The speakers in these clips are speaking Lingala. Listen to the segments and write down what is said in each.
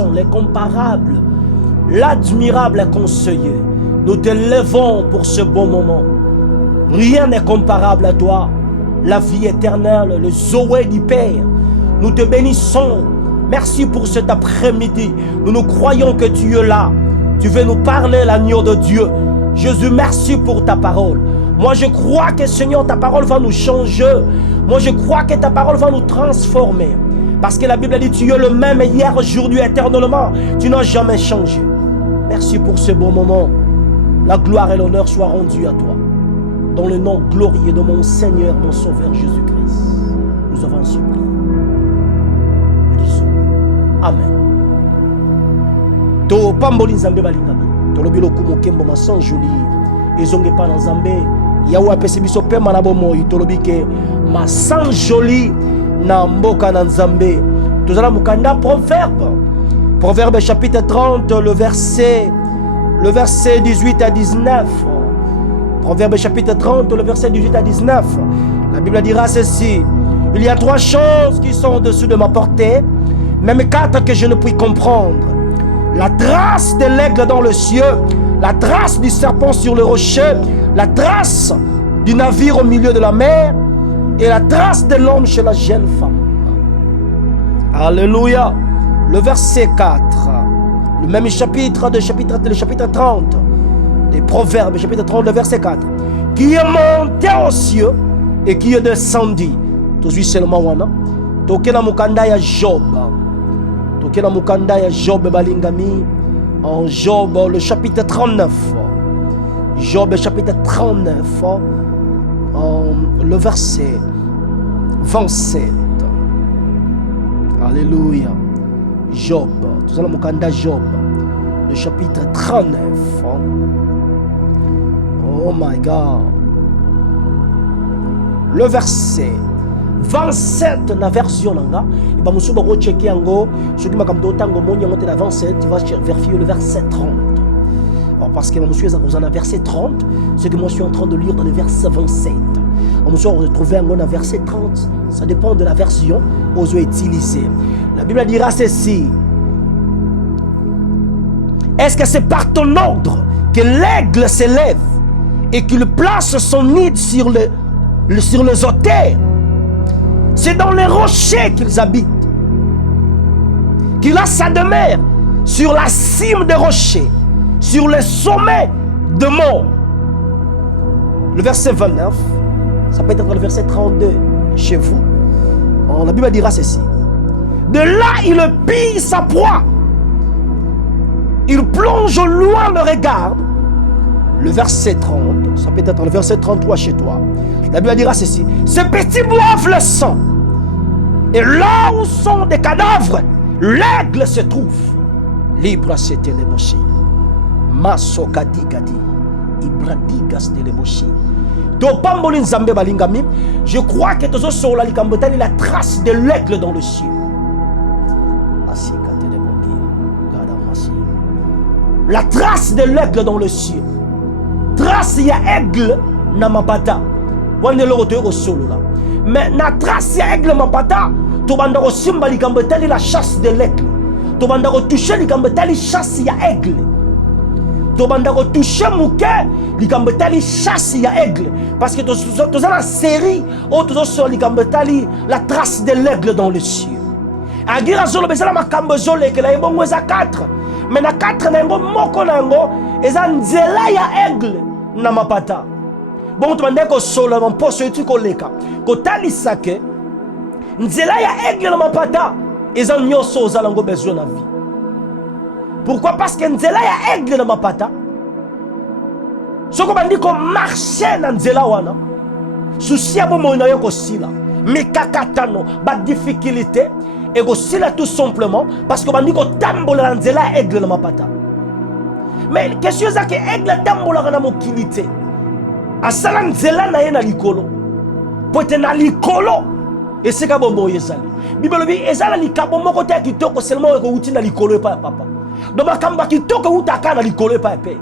tout-puissant, l'incomparable, l'admirable conseiller. Nous te levons pour ce bon moment. Rien n'est comparable à toi. La vie éternelle, le Zoé du Père. Nous te bénissons. Merci pour cet après-midi. Nous croyons que tu es là. Tu veux nous parler, l'agneau de Dieu. Jésus, merci pour ta parole. Moi, je crois que, Seigneur, ta parole va nous changer. Moi, je crois que ta parole va nous transformer. Parce que la Bible dit, tu es le même hier, aujourd'hui, éternellement. Tu n'as jamais changé. Merci pour ce beau moment. La gloire et l'honneur soient rendus à toi. Dans le nom glorieux de mon Seigneur, mon Sauveur Jésus-Christ. Nous avons supplié. Nous disons Amen. To pamboli nzambe balingami. To lobi lokumo kembo masan joli. Ezonge pa na nzambe. Yawa pesi biso pema na bomoi. To lobi ke masan joli na mboka na nzambe. Tozala mukanda proverbe. Proverbe chapitre 30, le verset 18 à 19. Proverbe chapitre 30, le verset 18 à 19. La Bible dira ceci. Il y a 3 choses qui sont au-dessus de ma portée, même 4 que je ne puis comprendre. La trace de l'aigle dans le ciel, la trace du serpent sur le rocher, la trace du navire au milieu de la mer et la trace de l'homme chez la jeune femme. Alléluia. Le verset 4, le même chapitre, le chapitre 30 des Proverbes, chapitre 30, le verset 4, qui est monté aux cieux et qui est descendu. Tout suit seulement wana. Tokena mukanda ya Job. Tokena mukanda ya Job balingami. En Job, le chapitre 39. Job, chapitre 39, le verset 27. Alléluia. Job, tout ça, mukanda Job, le chapitre 39. Oh my God. Le verset 27 na version nanga. Et bah musuba go checker ango. Ce qui m'a comme d'autant go moni monter la 27, tu vas vérifier le verset 30. Alors parce que monsieur est dans le verset 30, ce que moi je suis en train de lire dans le verset 27. On se retrouve dans le verset 30. Ça dépend de la version aux yeux utilisés. La Bible dira ceci. Est-ce que c'est par ton ordre que l'aigle s'élève et qu'il place son nid sur les auteurs? C'est dans les rochers qu'ils habitent, qu'il a sa demeure sur la cime des rochers, sur les sommets de mort. Le verset 29, ça peut être le verset 32 chez vous. La Bible dira ceci. De là, il pille sa proie. Il plonge au loin le regard. Le verset 30, ça peut être le verset 33 chez toi. La Bible dira ceci. Ces petits boivent le sang. Et là où sont des cadavres, l'aigle se trouve. Libre c'était les boshi. Maso gadi gadi. Ibradigas de les boshi. Topambolin zambe balingami. Je crois que tous sur la likambotani la trace de l'aigle dans le ciel. La trace de l'aigle dans le ciel. Trace il y a aigle na mapata. Wande le rote au solo là. Mais na trace il y a aigle mapata. To banda ko simba likambotali la chasse de l'aigle. To banda ko toucher likambotali chasse il y a aigle. To banda ko toucher mouke likambotali chasse il y a aigle. Parce que tous la série ou tous sur likambotali la trace de l'aigle dans le ciel. Agira zolo bezala makambo zolo que la ebongo za 4. Mais na 4 nango moko nango eza nzela ya aigle na mapata. Bon tu bande ko solo mon poso tu ko leka. Ko talisa ke nzela ya aigle na mapata eza nyoso zalango besoin na vie. Pourquoi? Parce que nzela ya aigle na mapata soko bandi ko marcher na nzela wana souci abo mo na yo ko sila mikakatano ba difficulté et aussi là tout simplement parce que bandi ko tambola nzela aigle na mapata. Mais question ça que aigle tambola na mokilité asala nzela na ye na likolo pote na likolo et c'est ka bombo yezali Bible bi ezala likabo moko te kitoko seulement ko uti na likolo pa papa donc makamba kitoko utaka na likolo pa pe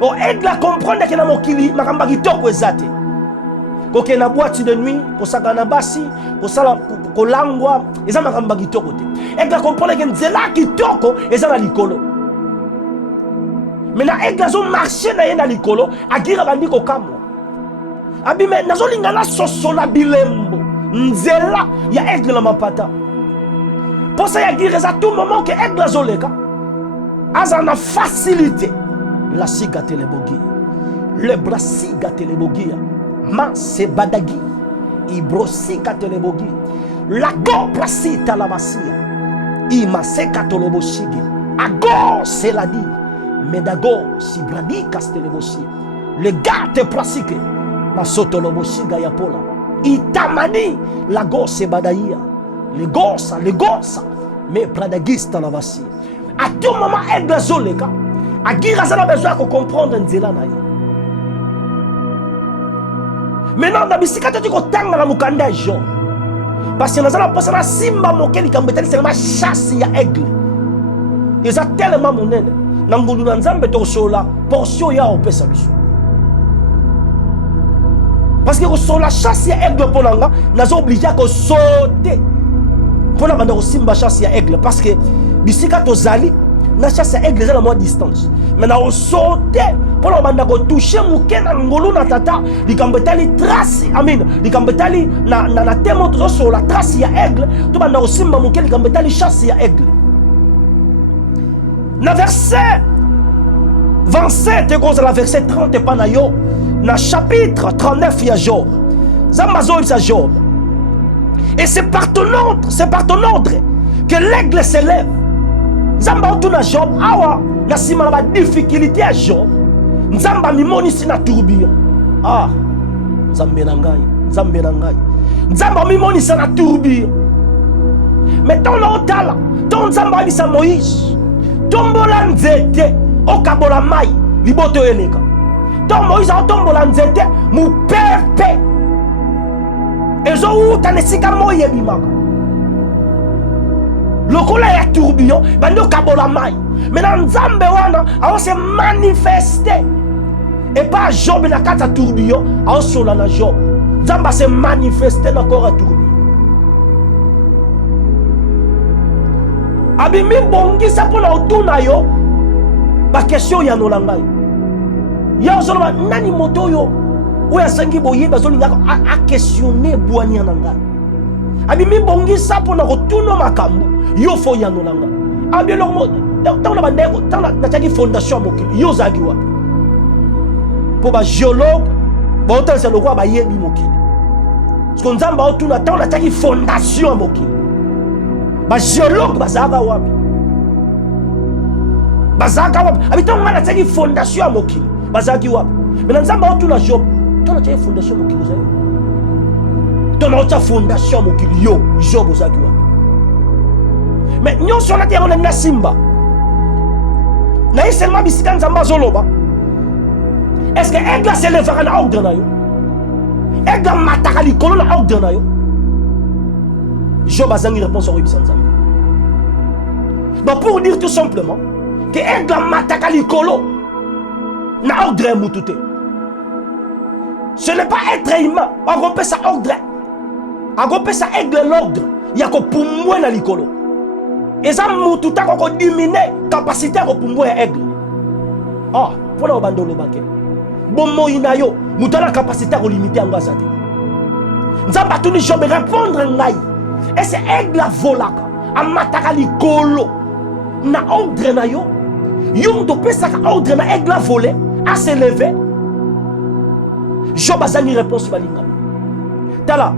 o aigle comprendre que na mokili makamba kitoko ezate koke na boîte de nuit kosaka na basi kosala kolangwa eza makambo kitoko te aigle comprendre que nzela kitoko eza na likolo mais na aigle zo marcher na ye na likolo agira bandi kokamwa abi mais nazolinga na sosola bilembo nzela ya aigle na mapata posa ya gira za tout moment que aigle zoleka aza na facilité la sigate le bogi le brasiga telebogia ma se badagi ibrosika telebogi la go prasita la basia ima se katolobosigi ago se la di medago si bradi kastelebosi le gate prasike ma sotolobosiga ya pola itamani la go se badaia le gosa me pradagista la basia à tout moment aigle zoleka agira za na besoin de comprendre nzela na ye. Maintenant, dans bisika tu kotanga na mukanda jo. Parce que nous allons passer na simba mokeli kambetali seulement chasse ya aigle. Ils a tellement monene. Na ngulu na nzambe to sola portion ya opesa biso. Parce que sur la chasse ya aigle ponanga, nazo obligé ko sauter. Pour na banda ko simba chasse ya aigle parce que bisika to zali na chasse ya aigle à moins distance. Mais na sauter pour la banda ko toucher mukena ngulu na tata likambetali trace amin likambetali na temo to sur la trace ya aigle to banda ko simba mukeli likambetali chasse ya aigle. Na verset 27 et cause la verset 30 pas na yo na chapitre 39 ya Job. Zamazo il Job. Et c'est par ton ordre que l'aigle s'élève. Zamba tu na Job awa na sima na difficulté à Job. Nzamba mimoni sina tourbillon. Ah, Nzambe na ngai. Nzamba mimoni sina tourbillon. Mais ton otala, ton Nzamba bisa Moïse. Tombola nzete okabola mai liboto eleka. Ton Moïse a tombola nzete mu pepe. Ezo uta nesika moye bimaka. Lokola ya tourbillon, bando kabola mai. Maintenant Nzambe wana a se manifester. Et pas Job na kata tourbillon, a sola na Job. Nzamba se manifester na kora tourbillon. Abimi bongi sa pona otuna yo ba question ya no langai. Ya ozoloba nani moto yo oya sangi boye bazolinga a questionner boania nanga. Abimi bongi sa pona otuna makambo yo fo ya no langa. Abi lo mo tant na bandeko tant na taki fondation mokili yo zagi wa. Po ba géologue ba hotel c'est le roi ba yebi mokili. Parce que nzamba otuna tant na taki fondation mokili. Ba géologue bazaka wapi abitango ngana tsaki fondation ya mokili bazaki wapi mais nzamba otuna Job tona tsaki fondation mokili zayo tona otsa fondation mokili yo Job bazaki wapi mais nyonso na tiako na simba na seulement bisika nzamba zoloba est-ce que aigle se levera na ordre na yo aigle mataka likolo na ordre na yo Job a une réponse au Ribis Nzambe. Donc pour dire tout simplement que aigle mataka likolo na ordre mutute. Ce n'est pas être humain. On repère ça ordre. On repère ça aigle l'ordre. Il y a que pour moi na likolo. Et ça mututa ko diminuer capacité ko pour moi aigle. Ah, pour la bando le baké. Bon mo inayo, mutala capacité ko limiter ngazate. Nzamba tuni Job répondre ngai. Et c'est aigle volaka amataka likolo na ordre na yo yondo pesa ka ordre na aigle volé à se lever. Job a une réponse balinga tala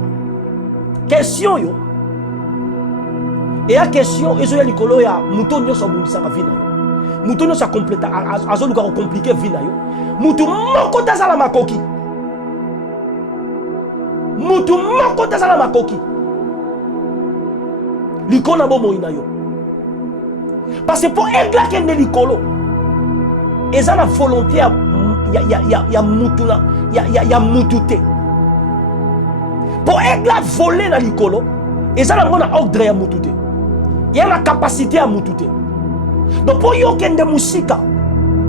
question yo et a question ezo ya likolo ya muto nyoso bumisa ka vina yo muto nyoso complète azo luka ko compliquer vina yo mutu moko tazala makoki likona bomo inayo parce que pour aigle kende likolo eza na volonté ya mutuna ya mutute pour aigle voler na likolo eza na ngona ordre ya mutute ya na capacité ya mutute donc pour yo kende musika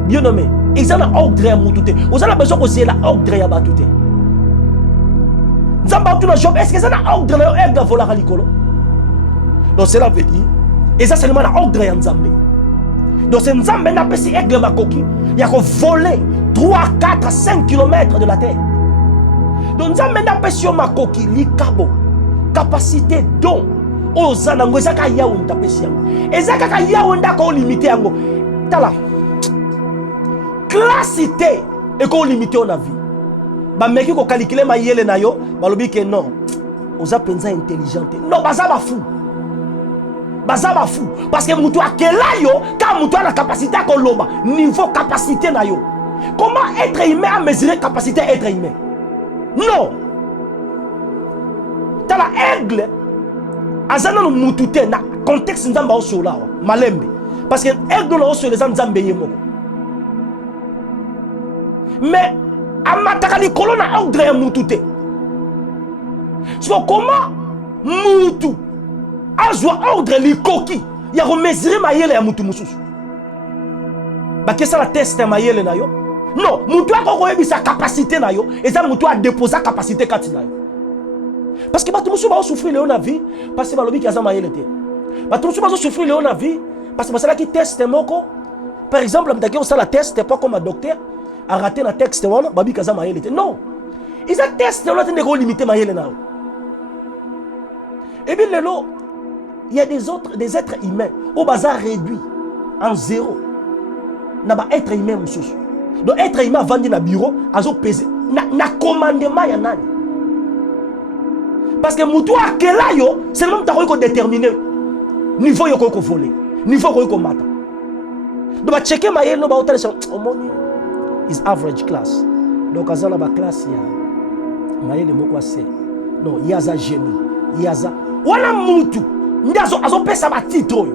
bien nommé eza na ordre ya mutute eza na besoin ko zela ordre ya batute Nzamba tout na Job, est-ce que ça na ordre na aigle vola likolo? Donc cela veut dire et ça seulement na ordre ya Nzambe. Donc c'est Nzambe na pesi aigle makoki, il y a ko voler 3, 4, 5 km de la terre. Donc Nzambe na pesi yo makoki likabo, capacité don ozana ngo ezaka yawo ntapesi yango. Ezaka ka yawo ndako limité yango. Tala. Classité et ko limité on a vie. Ba meki ko calculer ma yele na yo, ba lobi ke non. Oza penza intelligente. Non, baza ba fou. Baza ba fou parce que mutu akela yo, quand mutu a la capacité à koloba, niveau capacité na yo. Comment être humain à mesurer capacité à être humain? Non. T'as la aigle. Azana no mutute na contexte nzamba o sola malembe parce que aigle no so les nzambe yemo. Mais amataka ni kolona ordre ya mutute. So comment mutu azwa ordre li koki ya remesurer mayele ya mutu mususu. Ba kesa la test mayele na yo. Non, mutu akoko yebisa capacité na yo, eza mutu a déposer capacité kati na yo. Parce que bato musu ba souffrir le on a vie parce que balobi ki azama yelete. Bato musu ba souffrir le on a vie parce que basala ki test moko. Par exemple, m'taki on sala test pas comme un docteur a raté la texte wana babi ki azama yelete. Non. Ils a test on a tende ko limiter ma yele na. Et bien lelo il y a des êtres humains au bazar réduit en zéro. Na ba être humain mususu. Donc être humain vandi na bureau azo peser na commandement ya nani. Parce que mutu akela yo, c'est le même temps qu'on détermine niveau yo ko voler, niveau ko mata. Donc ba checker ma yel no ba hôtel omoni is average class. Donc azana ba classe ya ma yel moko ase. Non, yaza génie, yaza. Wana mutu ndazo azo pesa ba titre yo.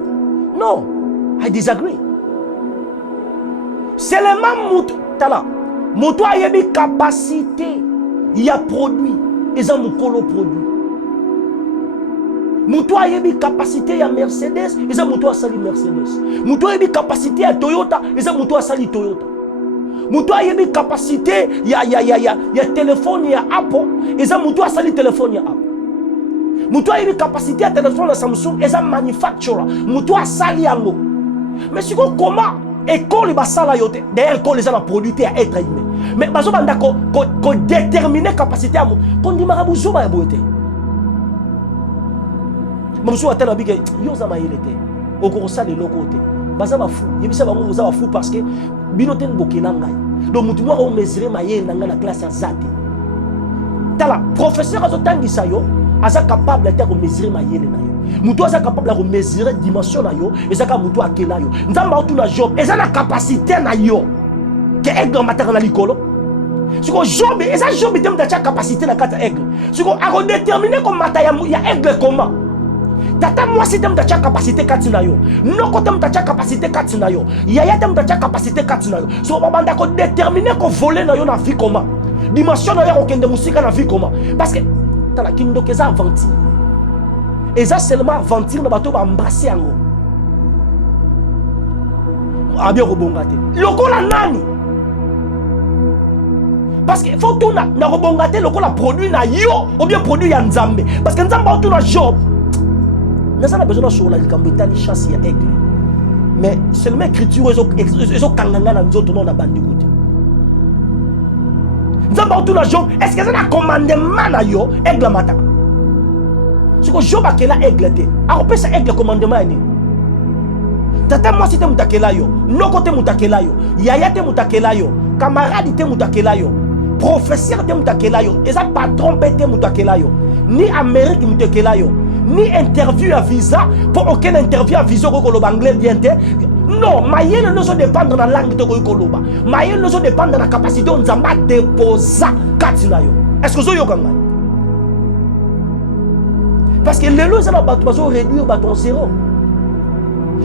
Non, I disagree. C'est le même mutu tala. Mutu a yebi capacité, il y a produit, ils ont mukolo produit. Mutu a yebi capacité ya Mercedes, ils ont mutu a sali Mercedes. Mutu a yebi capacité ya Toyota, ils ont mutu a sali Toyota. Mutu a yebi capacité ya téléphone ya Apple, ils ont mutu a sali téléphone ya Apple. Mutu a yebi capacité ya téléphone ya Samsung, ils ont manufacturer. Mutu a sali yango. Mais si comment école ba sala yote, d'ailleurs école les a produit à être humain. Mais bazo banda ko déterminer capacité à mo. Kon di marabu zo ba ya boete. Mamsou a tel habit que yo za mayele te. Oko sala le côté. Baza ba fou. Yebisa ba mo za ba fou parce que binoten bokelanga. Donc mutu mo ko mesurer mayele nanga na classe ya zate. Tala professeur azo tangisa yo, aza capable de mesurer mayele na yo. Mutu aza capable de mesurer dimension na yo, ezaka mutu akela yo. Nzamba otu na Job, ezana capacité na yo. Que aigle matin na likolo. Si ko Job, eza Job tem da capacité na kata aigle. Si ko a déterminer comme mata ya aigle comment. Tata moi si tem da capacité kati na yo. Noko tem da capacité kati na yo. Yaya tem da capacité kati na yo. So babanda ko déterminer ko voler na yo na vie comment. Dimension na yo ko kende musika na vie comment. Parce que tala kindo keza aventure. Et ça seulement aventure na bato ba embrasser yango. Abia robongate. Lokola nani? Parce que faut tout na robongate lokola produit na yo ou bien produit ya Nzambe. Parce que Nzambe a tout na Job. Nous avons besoin de sur la cambetani chasse ya aigle. Mais seulement écriture ezo kanganga na nzoto na bandi goute. Nzambe a tout na Job. Est-ce que ça na commandement na yo aigle mata? Si ko Job akela aigle te, a repé sa aigle commandement ni. Tata moi si te mutakela yo, noko te mutakela yo, yaya te mutakela yo, camarade te mutakela yo, professeur te mutakela yo, eza patron te mutakela yo, ni Amérique mutakela yo, ni interview à visa, pour aucun interview à visa ko lo anglais bien te. Non, mayele ne so dépendre de la langue to ko loba. Mayele ne so dépendre de la capacité on zamba déposa katina yo. Est-ce que zo yo kanga? Parce que les lois ont réduit au bâton zéro.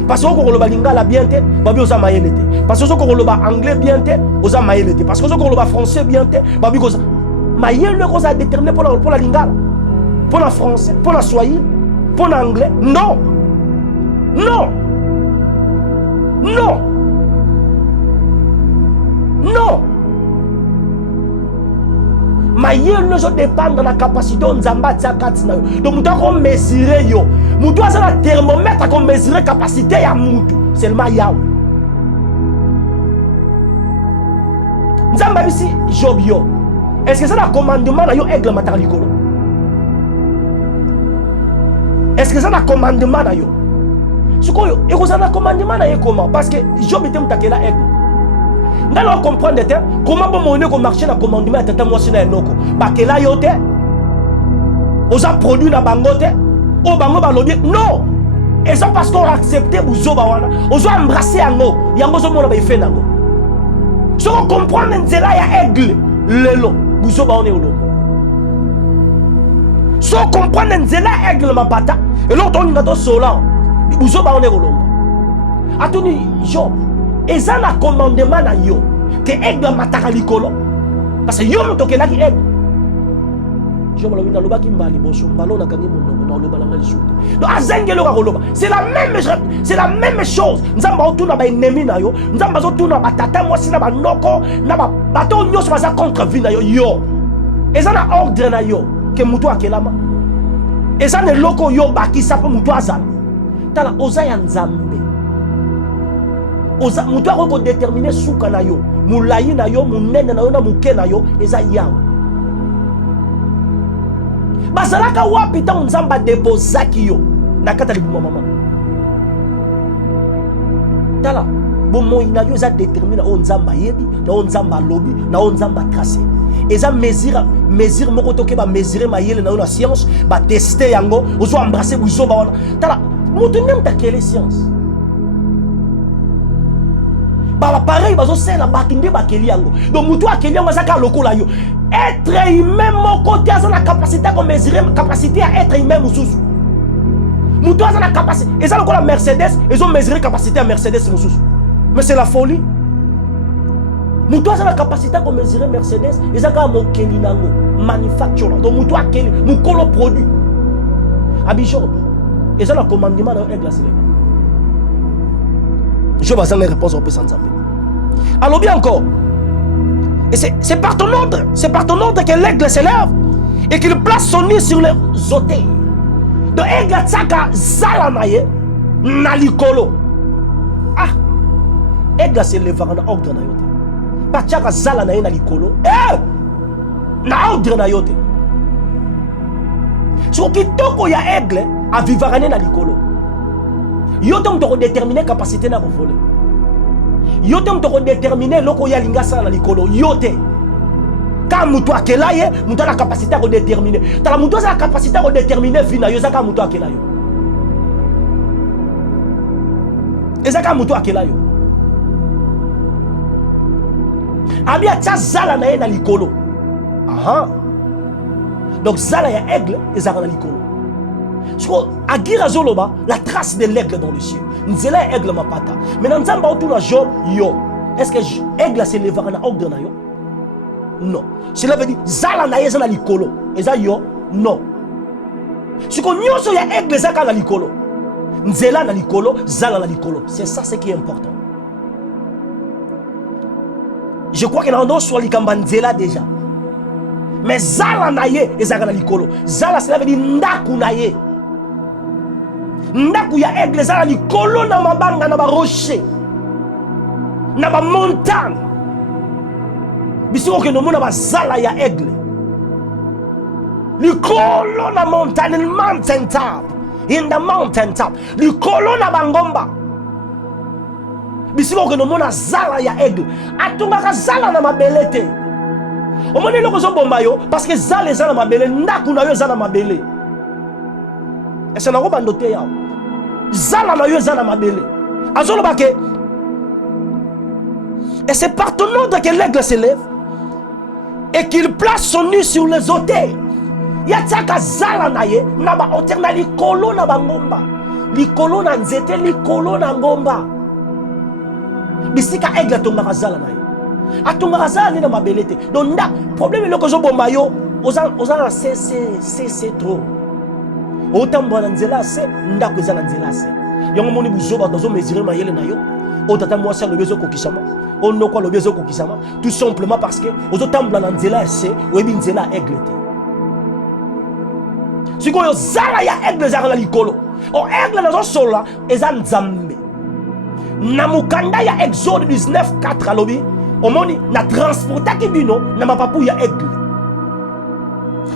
Parce que si on a lingala bien te, babi oza mayele te. Parce que si on a anglais bien te, oza mayele te. Parce que si on a français bien te, babi oza mayele ko za déterminé pour la lingala, pour la français, pour la swahili, pour l'anglais. Non, non, non, non. mayele nous dépendre de la capacité de Nzamba Tzakati na yo. Donc nous devons mesurer yo. Nous devons avoir un thermomètre pour mesurer la capacité ya mutu. Seulement Yahweh. Nzamba bisi Job yo. Est-ce que c'est le commandement na yo aigle matalikolo? Est-ce que c'est le commandement na yo? Ce qu'on et que ça le commandement na yo comment? Parce que Job était mutakela aigle. Nous allons comprendre comment on marcher dans le commandement de tata moi si na enoko. Bakela yo te. Oza produit na bango te. O bango ba lobi non. Et ça parce qu'on a accepté buzoba wana. Oza embrasser yango. Yango zo mona ba ife nango. Si on comprend nzela ya aigle lelo buzoba on est olo. Si on comprend nzela aigle mapata et l'autre on ngato sola. Buzoba on est olo. Atuni Job. Et ça na commandement na yo que aigle mataka likolo parce que yo motokela ki aigle. Je me lobi na loba ki mbali boso mbalo na kangi mundo na loba na lisuka. Donc azengelo ka koloba. C'est la même chose. Nzamba otuna ba ennemi na yo, nzamba otuna ba tata mwasi na ba noko na ba bato nyoso baza contre vie na yo yo. Et ça na ordre na yo que mutu akelama. Et ça ne loko yo ba ki sapo mutu azala. Tala oza ya nzambe. Oza mutu ako déterminer suka na yo, mulayi na yo, munene na yo na muke na yo, eza Yahweh. Bazalaka wapi ta nzamba deposaki yo na kata libuma mama. Tala bomo ina yo eza déterminer o nzamba yebi, na o nzamba lobi, na o nzamba tracé. Eza mesure moko toke ba mesurer mayele na yo na science, ba tester yango, ozo embrasser buzo ba wana. Tala mutu nem ta quelle science. Bah pareil bazo sela bakinde bakeli yango. Donc mutu akeli yango zaka lokola yo. Être humain mon côté a la capacité à mesurer capacité à être humain mususu. Mutu a la capacité et ça lokola Mercedes, ils ont mesuré capacité à Mercedes mususu. Mais c'est la folie. Mutu a la capacité à mesurer Mercedes, ils ont mo keli nango manufacture. Donc mutu akeli mukolo produit. Abijob. Et ça le commandement de aigle c'est je vais avoir les réponses au Pessan Zambé. Alors bien encore, et c'est par ton ordre que l'aigle s'élève et qu'il place son nid sur les autels. Donc aigle tsaka zalamaye nalikolo. Ah, aigle s'élèvera dans ordre na yote. Pas tsaka zalanaye nalikolo. Na ordre na yote. So kitoko ya aigle a vivarane nalikolo. Yo te mtoko déterminer capacité na voler. Yo te mtoko déterminer loko ya linga sana na likolo. Yo te. Ka mutu akela ye, mutu la capacité à déterminer. Ta la mutu a la capacité à déterminer vina yo zaka mutu akela yo. Ezaka mutu akela yo. Abia tsa zala na ye na likolo. Aha. Donc zala ya aigle ezaka na likolo. Agira Zoloba, la trace de l'aigle dans le ciel. Nzela aigle ma pata. Maintenant, Nzamba autour de Job, yo. Est-ce que aigle s'élèvera na ordre na yo? Non. Cela veut dire, Zala na yeza na likolo. Eza yo? Non. Si qu'on nyoso ya aigle zaka na likolo. Nzela na likolo, Zala na likolo. C'est ça ce qui est important. Je crois que dans soit likamba Nzela déjà. Mais Zala na ye, ezaka na likolo. Zala cela veut dire ndaku na ye. Ndaku ya aigle zala likolo na mabanga na ba rocher na ba montagne bisiko ke no mona ba zala ya aigle likolo na montagne in mountain top in the mountain top likolo na bangomba bisiko ke no mona zala ya aigle atumaka zala na mabele te omoni loko zo bomba yo parce que zala zala mabele ndaku na yo zala mabele. Et c'est la robe en doté. Zala na yo zala mabele. Azolo bake. Et c'est par ton ordre que l'aigle s'élève et qu'il place son nid sur les autels. Yatsaka zala na ye na ba oter na likolo na bangomba. Likolo na nzete likolo na ngomba. Bisika aigle tonga zala na ye. Atonga zala ni na mabele te. Donc nda problème le ko zo bomba yo oza c'est trop. Autant bon nzela se ndako eza na nzela se Yango moni buzoba dans mesurer mayele na yo. O tata moi ça le bezo kokisama. On no quoi le bezo kokisama. Tout simplement parce que ozo tambla na nzela ese, webi nzela aigle te. Siko yo zala ya aigle za la likolo. O aigle na zo sola eza nzambe. Na mukanda ya Exode 19:4 alobi, omoni na transporta kibino na mapapu ya aigle.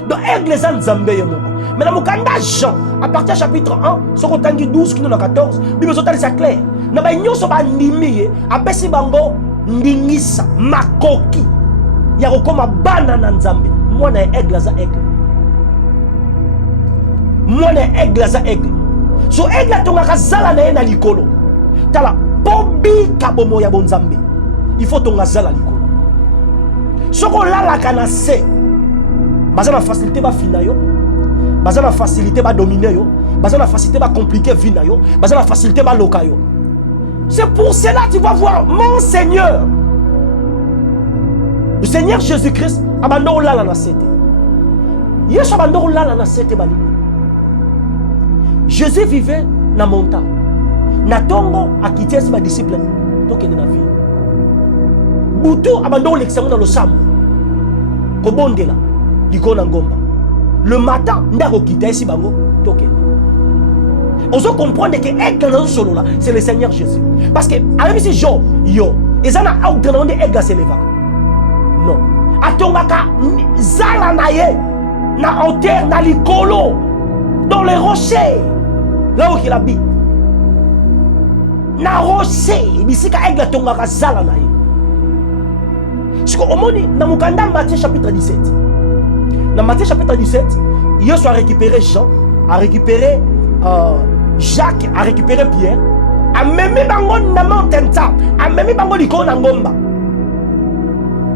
Donc aigle za nzambe ye moko. Mais dans le Jean, à partir du chapitre 1, ce qu'on dit 12, 14, Bible est clair. Dans le nyonso ba ndimi a besi bango ndingisa makoki. Ya kokoma bana na nzambe. Moi na aigle za aigle. Moi na aigle za aigle. So aigle tonga kazala na na likolo. Tala bobi kabomo ya bonzambe. Il faut tonga zala likolo. Soko lala kana se. Baza na facilité ba fina yo. Baza la facilité va dominer yo, baza la facilité va compliquer vie na yo, baza la facilité va loka yo. C'est pour cela que tu vas voir mon Seigneur. Le Seigneur Jésus-Christ abandonne la na sete. Yesu abandonne la na sete bali. Jésus vivait na montagne. Na tongo a quitté ses disciples to kende na vie. Butu abandonne l'examen dans le sam. Ko bondela likona ngomba. Le matin, ndako kita ici bango token. On se comprend que aigle dans solo là, c'est le Seigneur Jésus. Parce que même si Job yo, ils en a out dans des aigle se leva. Non. Atongaka zala naye na hauteur na likolo dans les rochers là où il habite. Na rocher, bisika aigle tongaka zala naye. Ce qu'on omoni na mukanda Matthieu chapitre 17. Dans Matthieu chapitre 17, Yesu a récupéré Jean, a récupéré Jacques, a récupéré Pierre, a même bango na mountain top, a même bango liko na ngomba.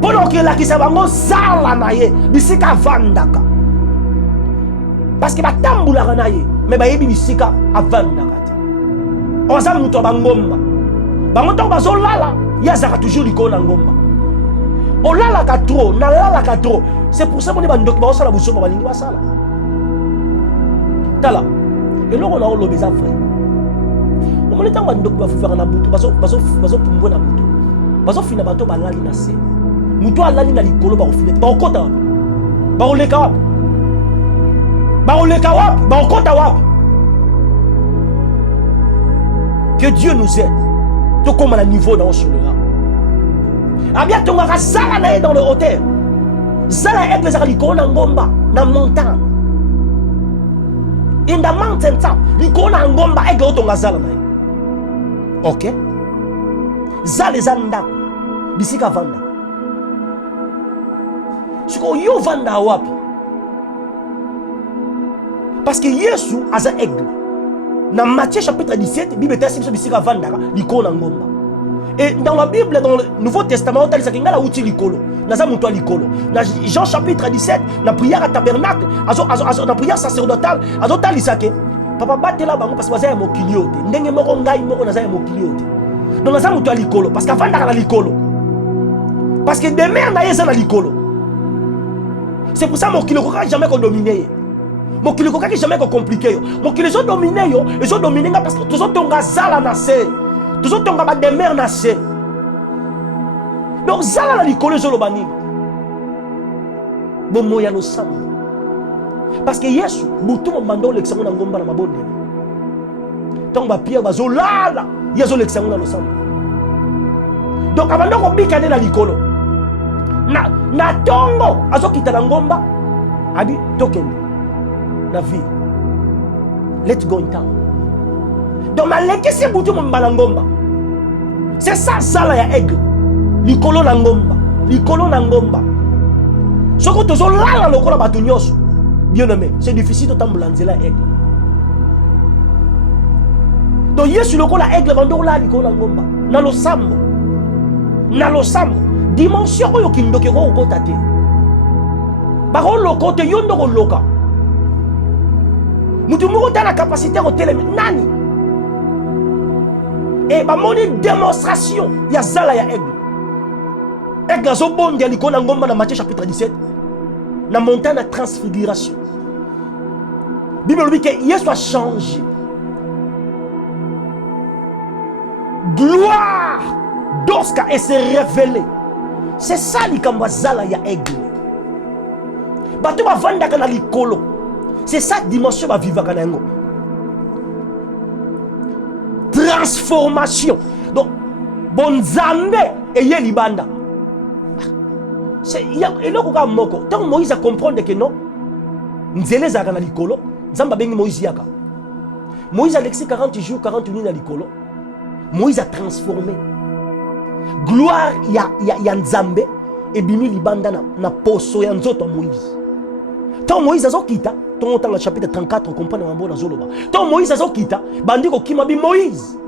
Pendant que la kisa bango zala naye, bisika vandaka. Parce que batambula naye, mais bayebi bisika avandaka. Oza muto bangomba. Bango to bazolala, yazaka toujours liko na ngomba. On l'a la trop, na la la trop. C'est pour ça qu'on est bandok ba osala buso ba lingi ba sala. Tala. Et là on a le besoin frère. On me temps bandok ba faire na buto, bazo pumbo na buto. Bazo fina bato ba lali na se. Muto alali na likolo ba ofile. Ba okota. Ba oleka wapi? Ba oleka wapi? Ba okota wapi? Que Dieu nous aide. Tout comme à niveau dans ce là. Abia tonga zala na dans le hauteur. Zala aigle za likona ngomba na montagne. In the mountain top, likona ngomba aigle tonga zala na. OK? Zala zanda bisika vanda. Siko yo vanda wapi? Parce que Yesu aza aigle. Dans Matthieu chapitre 17, Bible est sur bisika vanda likona ngomba. Et dans la Bible, dans le Nouveau Testament, on a dit que outil likolo, naza muto likolo. Dans Jean chapitre 17, la prière à tabernacle, la prière sacerdotale, azo talisake. Papa batela bango parce que baza mokiliote. Ndenge moko ngai moko naza mokiliote. Donc naza muto likolo parce qu'avant la likolo. Parce que demain na yeza na likolo. C'est pour ça mokilo ko jamais ko dominer. Mokilo ko jamais ko compliquer. Mokilo zo dominer yo, ils ont dominé parce que tous tonga zala na se. Tous autres ont des mères nassées. Donc, ça là, les collèges au bani. Bon, moi, il y a nos sang. Parce que Yesu, boutou mon mandon l'examen dans Gomba na mabonde. Tant que Pierre va zolala, il y a l'examen dans le sang. Donc, avant de bikane na likolo. Na tongo, azo kita na Gomba, abi token na vie. Let's go in town. Donc, malgré ce bouton mon balangomba, c'est ça la aigle. Likolo nangomba, likolo nangomba. Ce que tu as là le corps batunios, bien aimé, c'est difficile de t'ambulancer la aigle. Donc, Yesu le corps la aigle vando là likolo nangomba. Nalo sambo, dimension yo kindo ke ko kotate. Ba ko loko te yondo ko loka. Mutu mo ta la capacité ko télé nani. Et bah mon démonstration, il y a ça là, il y a aigle. Aigle zo bon dia likona ngomba na Matthieu chapitre 17. Na montagne de transfiguration. Bible dit que Jésus a changé. gloire d'Oscar et se révéler. C'est ça likambo zala ya aigle. Bato ba vanda kana likolo. C'est ça dimension ba vivaka na yango. Transformation. Donc bonzambe eye libanda. C'est eloko ka moko. Tant Moïse a comprendre que non. Nzele za kana likolo, nzamba bengi Moïse yaka. Moïse a lexé 40 jours, 40 nuits na likolo. Moïse a transformé. Gloire ya nzambe et bimi libanda na poso ya nzoto Moïse. Tant Moïse a kita, ton dans le chapitre 34 comprendre mambo na zoloba. Tant Moïse a kita, bandi ko kima bi Moïse.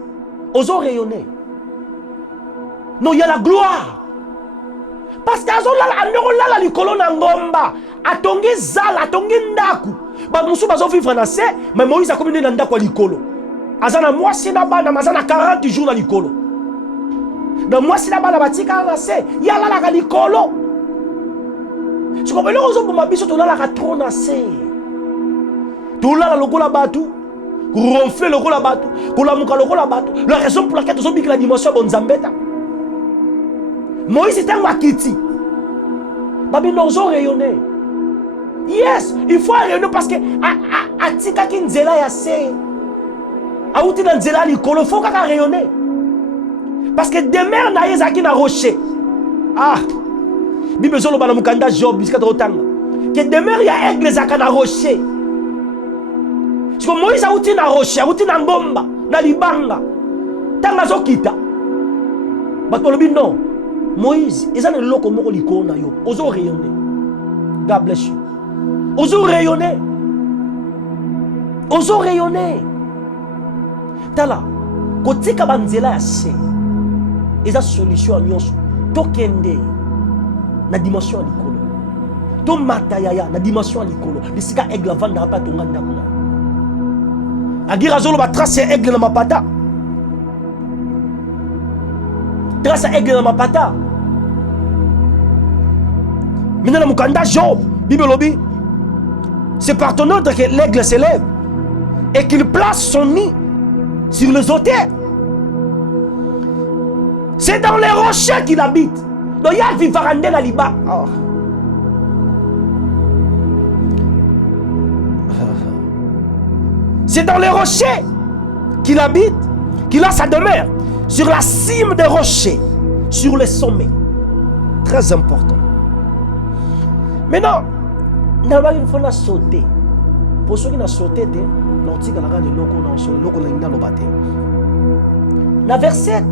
Ozo rayonner. Non, il y a la gloire. Parce que azola la likolo na ngomba, atongi zala, atongi ndaku. Ba musu bazo vivre na se, mais Moïse a comme na ndaku likolo. Azana mwasi na bana mazana 40 jours na likolo. Na mwasi na bana batika na se, ya la likolo. Tu comprends ozo pour mabiso to la trop na se. To la lokola batu, ronfler lokola batu, ko la muka lokola batu. La raison pour laquelle ozo bik la dimension bonzambeta. Moïse était un wakiti. Babi nous ont rayonné. Yes, il faut rayonner parce que atika ki nzela ya se. Aouti na nzela likolo faut ka rayonner. Parce que demeure na yezaki na rocher. Ah. Bible zolo bana mukanda Job bisika totanga. Que demeure ya aigle zaka na rocher. Parce que Moïse aouti na rocher, aouti na ngomba, na libanga. Tanga zokita. Bato lobi non. Moïse, ils ont le loco moko likona yo. Ozo rayonner. God bless you. Ozo rayonner. Ozo rayonner. Tala, kotika banzela ya se. Eza solution à nyonso. To kende na dimension ya likolo. To matayaya na dimension ya likolo. Bisika aigle vanda pa to nganda kuna. Agira zolo ba trace aigle na mapata. Trace aigle na mapata. Maintenant, le Mukanda Job, Bible lobby, c'est par ton ordre que l'aigle s'élève et qu'il place son nid sur les auteurs. C'est dans les rochers qu'il habite. Donc il y a Vivarande la Liba. Oh. C'est dans les rochers qu'il habite, qu'il a sa demeure. Sur la cime des rochers, sur les sommets. Très important. Maintenant, il faut sauter. Pour ceux qui ont sauté, dans verset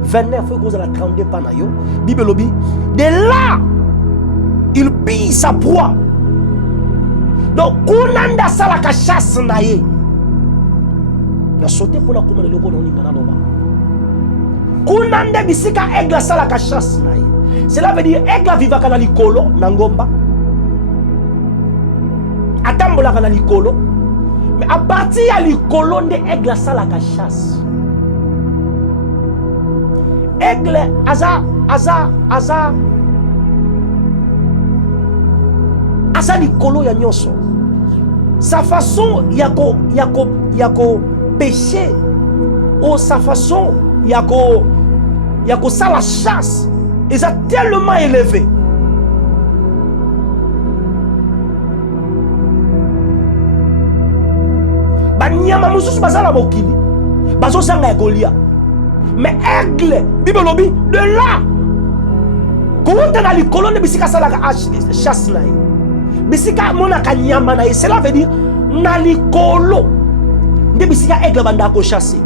29, il faut que la 32 panayo, Bible lobby, de là, il pille sa proie. Donc, kunanda salaka chasse naye. Il a sauté pour la commande de l'eau dans l'ingana. Kunanda bisika aigle salaka chasse naye. Cela veut dire aigle vivaka na likolo na ngomba. Atambola na likolo. Mais à partir ya likolo nde aigle salaka chasse. Aigle aza likolo ya nyonso. Sa façon yako péché ou sa façon yako ça la chasse. Ils ont tellement élevé. Banyama mususu bazala bokili. Bazo sanga ya Goliath. Mais aigle, Bible lobby, de là. Comment t'as les colonnes de bisika salaka chasse naï. Bisika mona kanyama naï. Cela veut dire nalikolo. De bisika aigle banda ko chasser.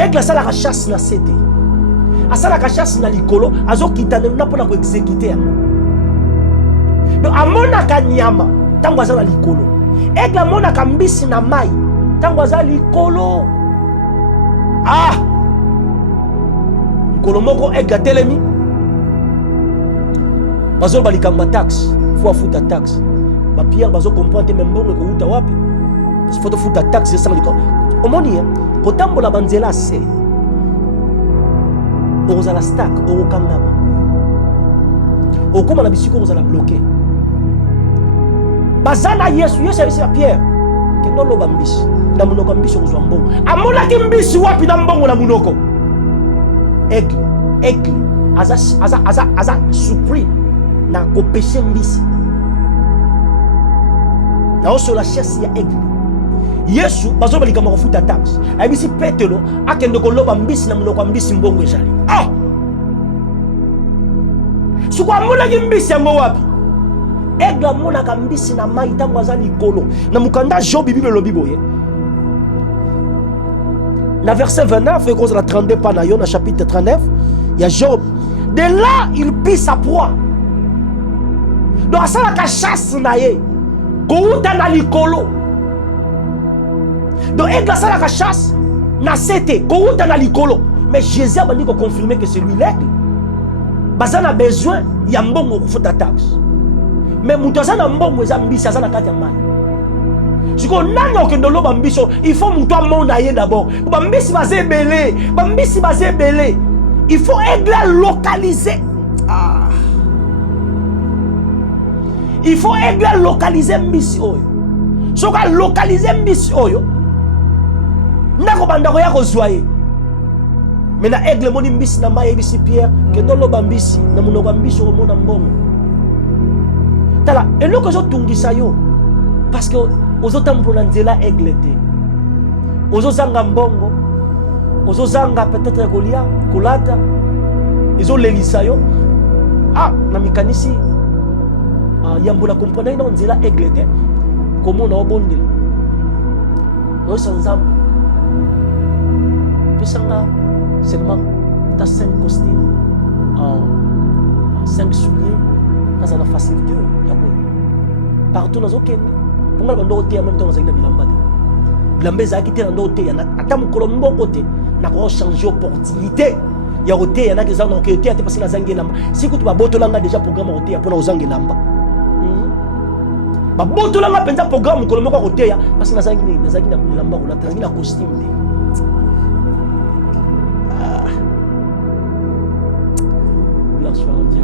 Aigle salaka chasse na cité. Asala ka chasse na likolo azo kitane na pona ko exécuter. Donc amona ka nyama tango azala likolo. Aigle amona ka mbisi na mai tango azala likolo. Ah! Nkolo moko aigle telemi. Bazo balikamba taxe, faut afuta taxe. Ba Pierre bazo comprendre même bon ko uta wapi. Il faut futa taxe c'est ça likolo. Omoni ko tambola banzela c'est Ozala stack, okangama. Okoma na bisiko ozala bloqué. Bazana Yesu c'est Pierre. Kendo loba mbisi. Na munoko mbisi ozwa mbongo. Amona ki mbisi wapi na mbongo na munoko. aigle aza surpris na kopeshe mbisi na oso la chasse ya aigle Yesu bazo balika mafuta tax ayebisi Petelo akende koloba mbisi na munoko mbisi mbongo ezali sukwa muna mbisi yango wapi aigle muna ka mbisi na mai tango azali kolo na mukanda Job Bible lobi boye na verset 29 et cause la 32 pas na yo na chapitre 39 il y a Job de là il pille sa proie donc ça la chasse na ye kouta na likolo donc aigle ça la chasse na sete kouta na likolo mais Jésus a dit qu'on confirmer que c'est lui l'aigle bazana besoin ya mbongo kufuta taxe mais mutoza na mbongo eza mbisi azana kati ya mali siko nani okendolo bambiso il faut muto amona ye d'abord bambisi bazebele il faut aigle localiser il faut aigle localiser mbisi oyo soka localiser mbisi oyo ndako bandako ya kozwa ye mais na aigle moni mbisi na mai ebisi Pierre kendolo bambisi na munoko mbisi omona mbongo tala eloko ezotungisa yo parce que ozotambola nzela aigle te ozozanga mbongo ozozanga peut-être kolia kolata ezolelisa yo na mikanisi yambola comprendre ina nzela aigle te komona obondela oyo nzambe pesanga seulement ta 5 costumes 5 souliers dans la facilité partout dans aucun pour moi bando te en même temps na bilamba te bilamba ezaki te na ndo te ata mukolo mboko te na ko changer opportunité ya roté na keza na ke te ate parce na zangi lamba siku tu babotolanga déjà programme roté pour na ozangi lamba babotolanga penza programme mukolo moko roté ya parce na zangi na bilamba ko la zangi na costume te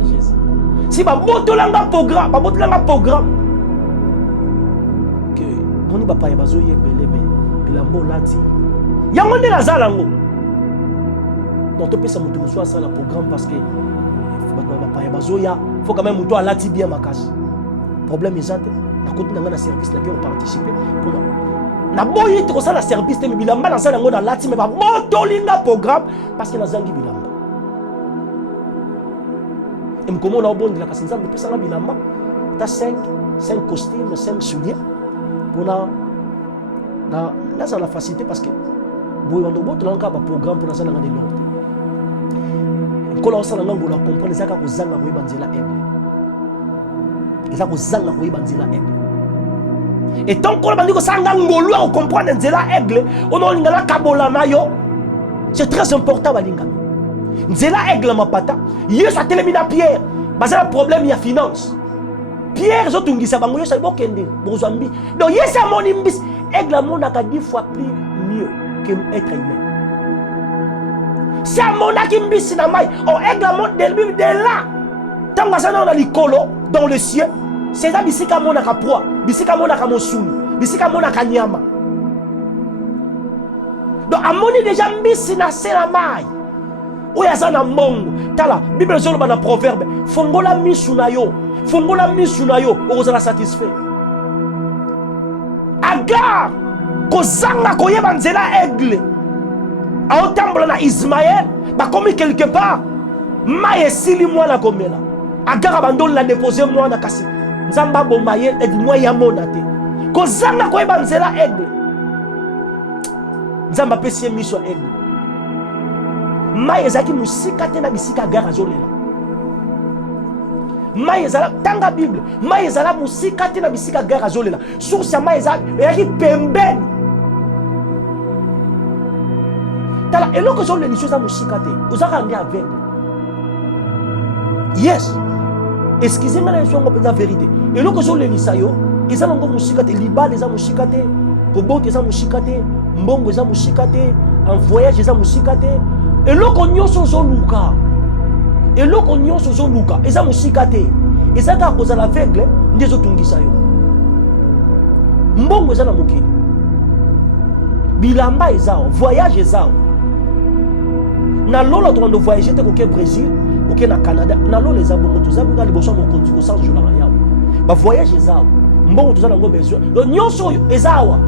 Jésus. Si babotolanga programme que moni papa ya bazo yebele mais bilambo lati yango nde nazala ngo donc to pesa mutu so asala programme parce que papa ya bazo ya faut quand même mutu alati bien makasi problème ezate na côté na service na bien participer pour na boyi to sala service te bilamba na sala ngo na lati mais babotolinga programme parce que nazangi bilamba et comment on a bon de la casse nzambe pesa na bilamba ta 5 costumes 5 souliers pour na ça la facilité parce que boy on doit te lancer un programme pour ça na ngani l'autre ko la ça na ngango la comprendre ça ka ko zanga ko ibanzela aigle ça ko zanga ko ibanzela aigle et tant qu'on bandi ko sanga ngolu ko comprendre nzela aigle on lingala kabola nayo c'est très important balinga nzela aigle mapata yesu atelemina Pierre bazala problème ya finance Pierre zotungisa bango yesu bokende bozambi donc yesu amoni mbisi aigle amonaka 10 fois plus mieux que être humain si amonaki mbisi na mai aigle amon de là tango azana na likolo dans le ciel c'est ça bisika monaka proie bisika monaka mosulu bisika monaka nyama donc amoni déjà mbisi na se na mai oyo aza na mbongo tala bible ezoloba na proverbe fongola misu na yo okozala satisfait Agar kozanga koyeba nzela aigle aotambola na Ismaël bakomi quelque part mai esili mwana komela Agar abandonne la déposer mwana kasi nzamba bomba ye edi mwa ya mona te kozanga koyeba nzela aigle nzamba pesi miso aigle mai ezaki musika te na bisika Agar azolela mai ezala tanga Bible mai ezala musika te na bisika Agar azolela source ya mai ezaki pembeni tala eloko ezoleli so eza musika te ozaka nde aveugle yes excusez-moi na songo penza vérité eloko ezolelisa yo eza nango musika te libala eza musika te kobota eza musika te mbongo eza musika te en voyage eza musika te eloko nyonso ozoluka eza musika te eza kaka kozala aveugle nde ezotungisa yo mbongo eza na mokili bilamba ezao voyage ezao Na lola to ndo voyager te au Brésil, au Canada. Na lola les abongo to za nga liboso mo konti ko sans jola ya. Ba voyage ezao. Mbongo to za ngo besoin. Nyonso ezawa.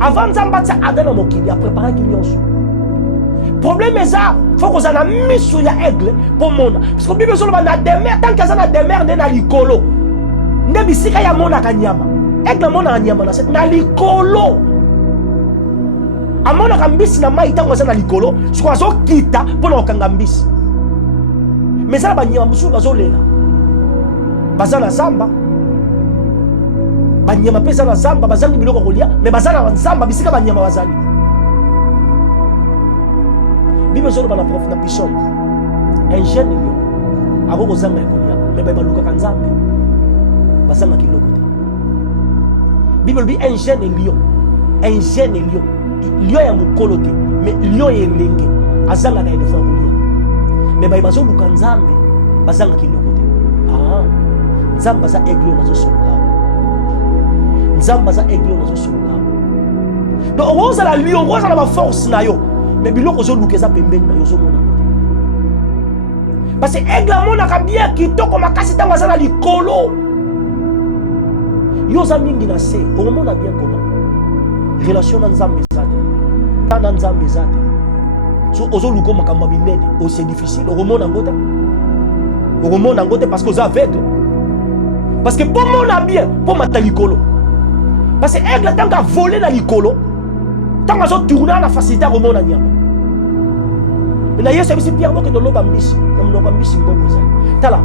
Avant Nzamba tsa adana mokili a préparé ki nyonso. Problème eza faut que ça na miso ya aigle pour mona. Parce que Bible solo na demer tant que ça na demer na likolo. Nde bisika ya mona kanyama. Aigle mona kanyama na set na likolo. Amona kambisi na mai tango na likolo, siko azo kita pona okanga mbisi. Mais ça ba nyama musu bazo lela. Bazana zamba. Banyama pesa na zamba bazangi biloko kolia, mais bazana zamba bisika banyama bazali. Bible solo bana prof na pison. Un jeune lion. Ako kozanga kolia, mais ba baluka kanzambe. Bazanga kiloko te. Bible bi un jeune lion. Un jeune lion. Lion ya mukolo te, mais lion ya lenge. Azanga na edefa kolia. Mais ba bazo luka nzambe, bazanga kiloko te. Ah. Nzamba za aigle na zo solo. Nzamba za aigle na zo solo. Donc on va la lion, on va la force na yo. Mais biloko zo lukeza pembeni na yo zo mona. Parce que aigle mona ka bien kitoko makasi tanga za na likolo. Yo za mingi na se, on mona bien comment. Relation na nzambe zate. Na nzambe zate. So ozo luko makamba binene, o c'est difficile, on mona ngota. On mona ngota parce que vous aveugle. Parce que pour mona bien, pour mata likolo. Parce que aigle tant qu'à voler na likolo. Tant que tourner la facilité à remonter nyama. Mais là, il y a ce Pierre que de l'eau ambitieux, comme l'eau ambitieux, bon vous allez. Tala,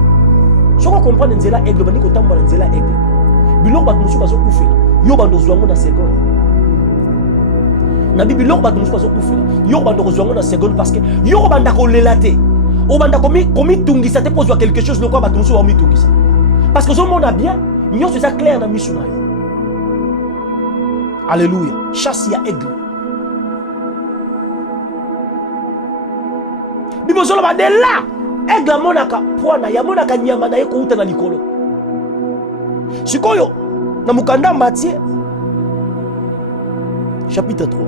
je comprends que nzela aigle, bani ko tambola nzela aigle. Biloko bat musu bazo kufela. Yo bando zwango na seconde. Na biloko bat musu bazo kufela. Yo bando zwango na seconde parce que yo banda ko lelate. O banda komi tungisa te pose quelque chose le quoi bat musu ba mi tungisa. Parce que zo mona bien, nyo c'est ça clair na misu na yo. Alléluia. Chasse ya aigle. Bible solo ba de là aigle monaka poana ya monaka nyama na yeko uta na likolo. Sikoyo na mukanda Matthieu chapitre 3.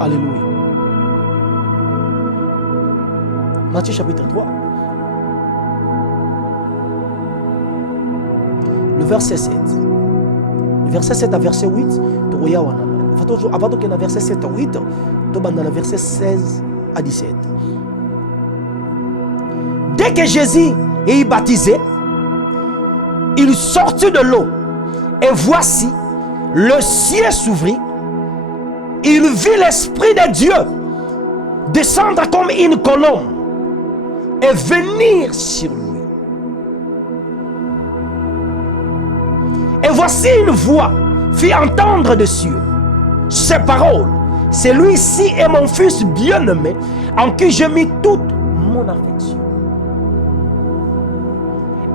Alléluia. Matthieu chapitre 3. Le verset 7. Le verset 7 à verset 8, avant qu'il y ait un verset 7 à 8, tu vas dans le verset 16 à 17. Dès que Jésus est baptisé, il sortit de l'eau. Et voici, le ciel s'ouvrit. Il vit l'Esprit de Dieu descendre comme une colombe et venir sur lui. Et voici une voix fit entendre des cieux ces paroles. Celui-ci est mon fils bien-aimé en qui j'ai mis toute mon affection.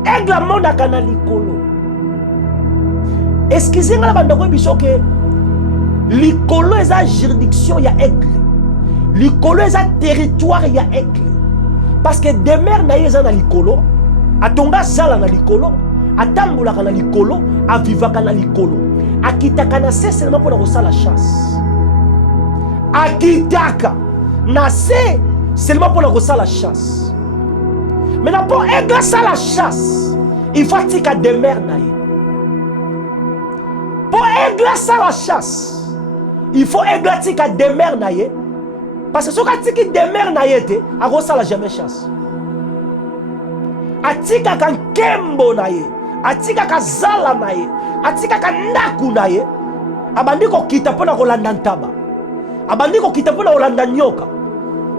Aigle mona kana likolo. Excusez-moi la bande biso que likolo est la juridiction ya aigle. Likolo est la territoire ya aigle. Parce que demeure na yeza na likolo, atonga zala na likolo, atambula kana likolo, avivaka na likolo. Akitaka na se seulement pour la la chasse. Akitaka na se seulement pour la chasse. Maintenant pour aigle ça la chasse, il faut tika demeure na ye. Pour aigle ça la chasse, il faut aigle tika demeure na ye. Parce que ce que tu demeure na ye te, a la jamais chasse. Atika kan kembo na ye, atika ka zala na ye, atika ka ndaku na ye, abandi ko kita pona kolanda ntaba. Abandi ko kita pona kolanda nyoka.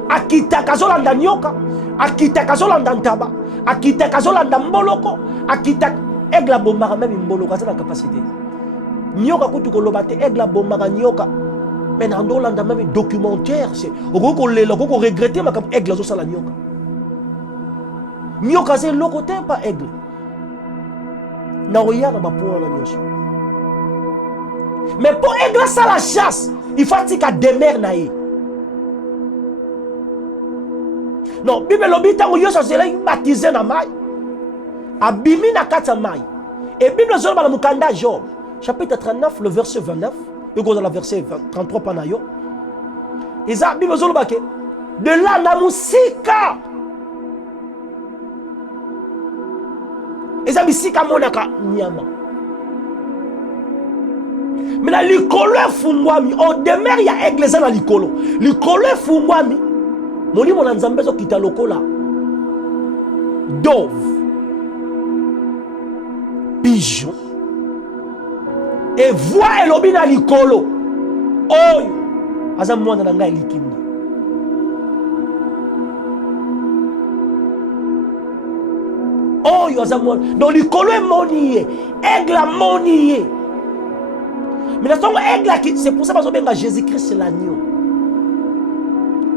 Akita kazolanda nyoka, akita kazolanda ntaba, akita kazolanda mboloko, akita egla bomaka même mboloko ça la capacité. Nyoka kutu kolobate egla bomaka nyoka. Mais dans l'Olanda même documentaire, c'est on regretter ma comme aigle zo sala nyoka. Nyoka c'est le côté pas aigle. Na oya na bapoa na nyoso. Mais pour aigle ça la chasse, il faut tika demeure na ye. Non, Bible lobita ngo yoso sela baptisé na mai. Abimi na kata mai. Et Bible zo ba mukanda Job, chapitre 39 le verset 29. Et dans la verset 33 panayo. Et ça, Bible zolobake. De là, na musika. Et ça, bisika monaka nyama. Mais na likolo fungwami, on demeure ya église na likolo. Likolo fungwami, moni mona nzambe zo kita lokola. Dove, pigeon, et voix elobi na likolo. Oyo, aza mwana na ngai likinda. Oyo aza mwana. Donc likolo moniye, aigle moniye. Mais c'est pour ça que Jésus-Christ c'est l'agneau.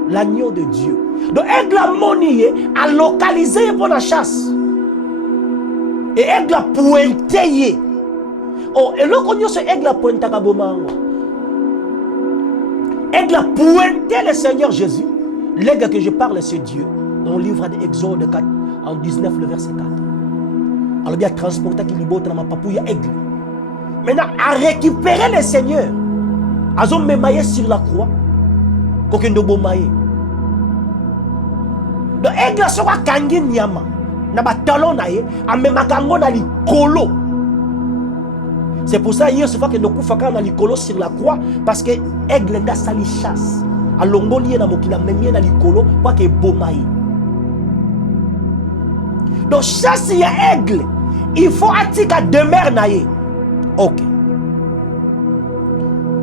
L'agneau de Dieu. Donc aigle moniye a localisé pour la chasse. Et aigle a pointé. Oh, et là qu'on y a ce aigle a pointé à Bomango. Aigle a pointé le Seigneur Jésus. L'aigle que je parle c'est Dieu. Dans le livre d'Exode 4, en 19, le verset 4. Alors bien transporté qui libère dans ma papouille aigle. Maintenant, à récupérer le Seigneur, à zone mémaillé sur la croix, qu'aucun de beau maillé. Donc, aigle sera kangi nyama, na ba talon na ye, a même kango na li kolo. C'est pour ça hier, ce fois que nous koufaka na li kolo sur la croix, parce que aigle n'a sali chasse. A longo lié na mokina même na li kolo, pour que beau maillé. Donc, chasse ya aigle, il faut attika demeure na ye. Ok.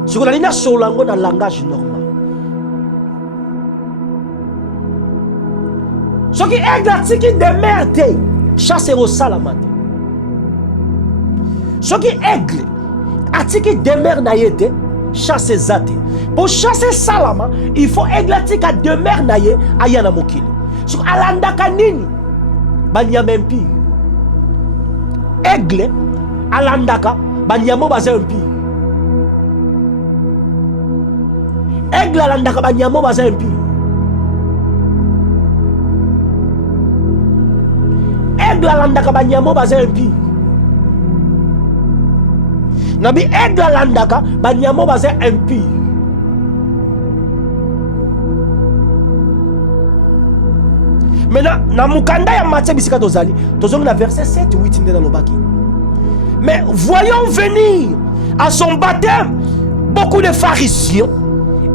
Ce qu'on a dit sur le langage normal. Ce qui est qui demeure, chasse au salamate. Ce qui est qui demeure naïe, chasse zate. Pour chasser salama, il faut aigle qui demeure naïe à yana mokili. Ce qui alandaka nini, banyamempi. Aigle alandaka. Banyamo baza impi. Aigle alandaka banyamo baza impi. Aigle alandaka banyamo baza impi. Nabi aigle alandaka banyamo baza impi. Maintenant, na mukanda ya Matthieu bisika tozali, tozongi na verset 7 8 ndena lobaki. Mais voyons venir à son baptême beaucoup de pharisiens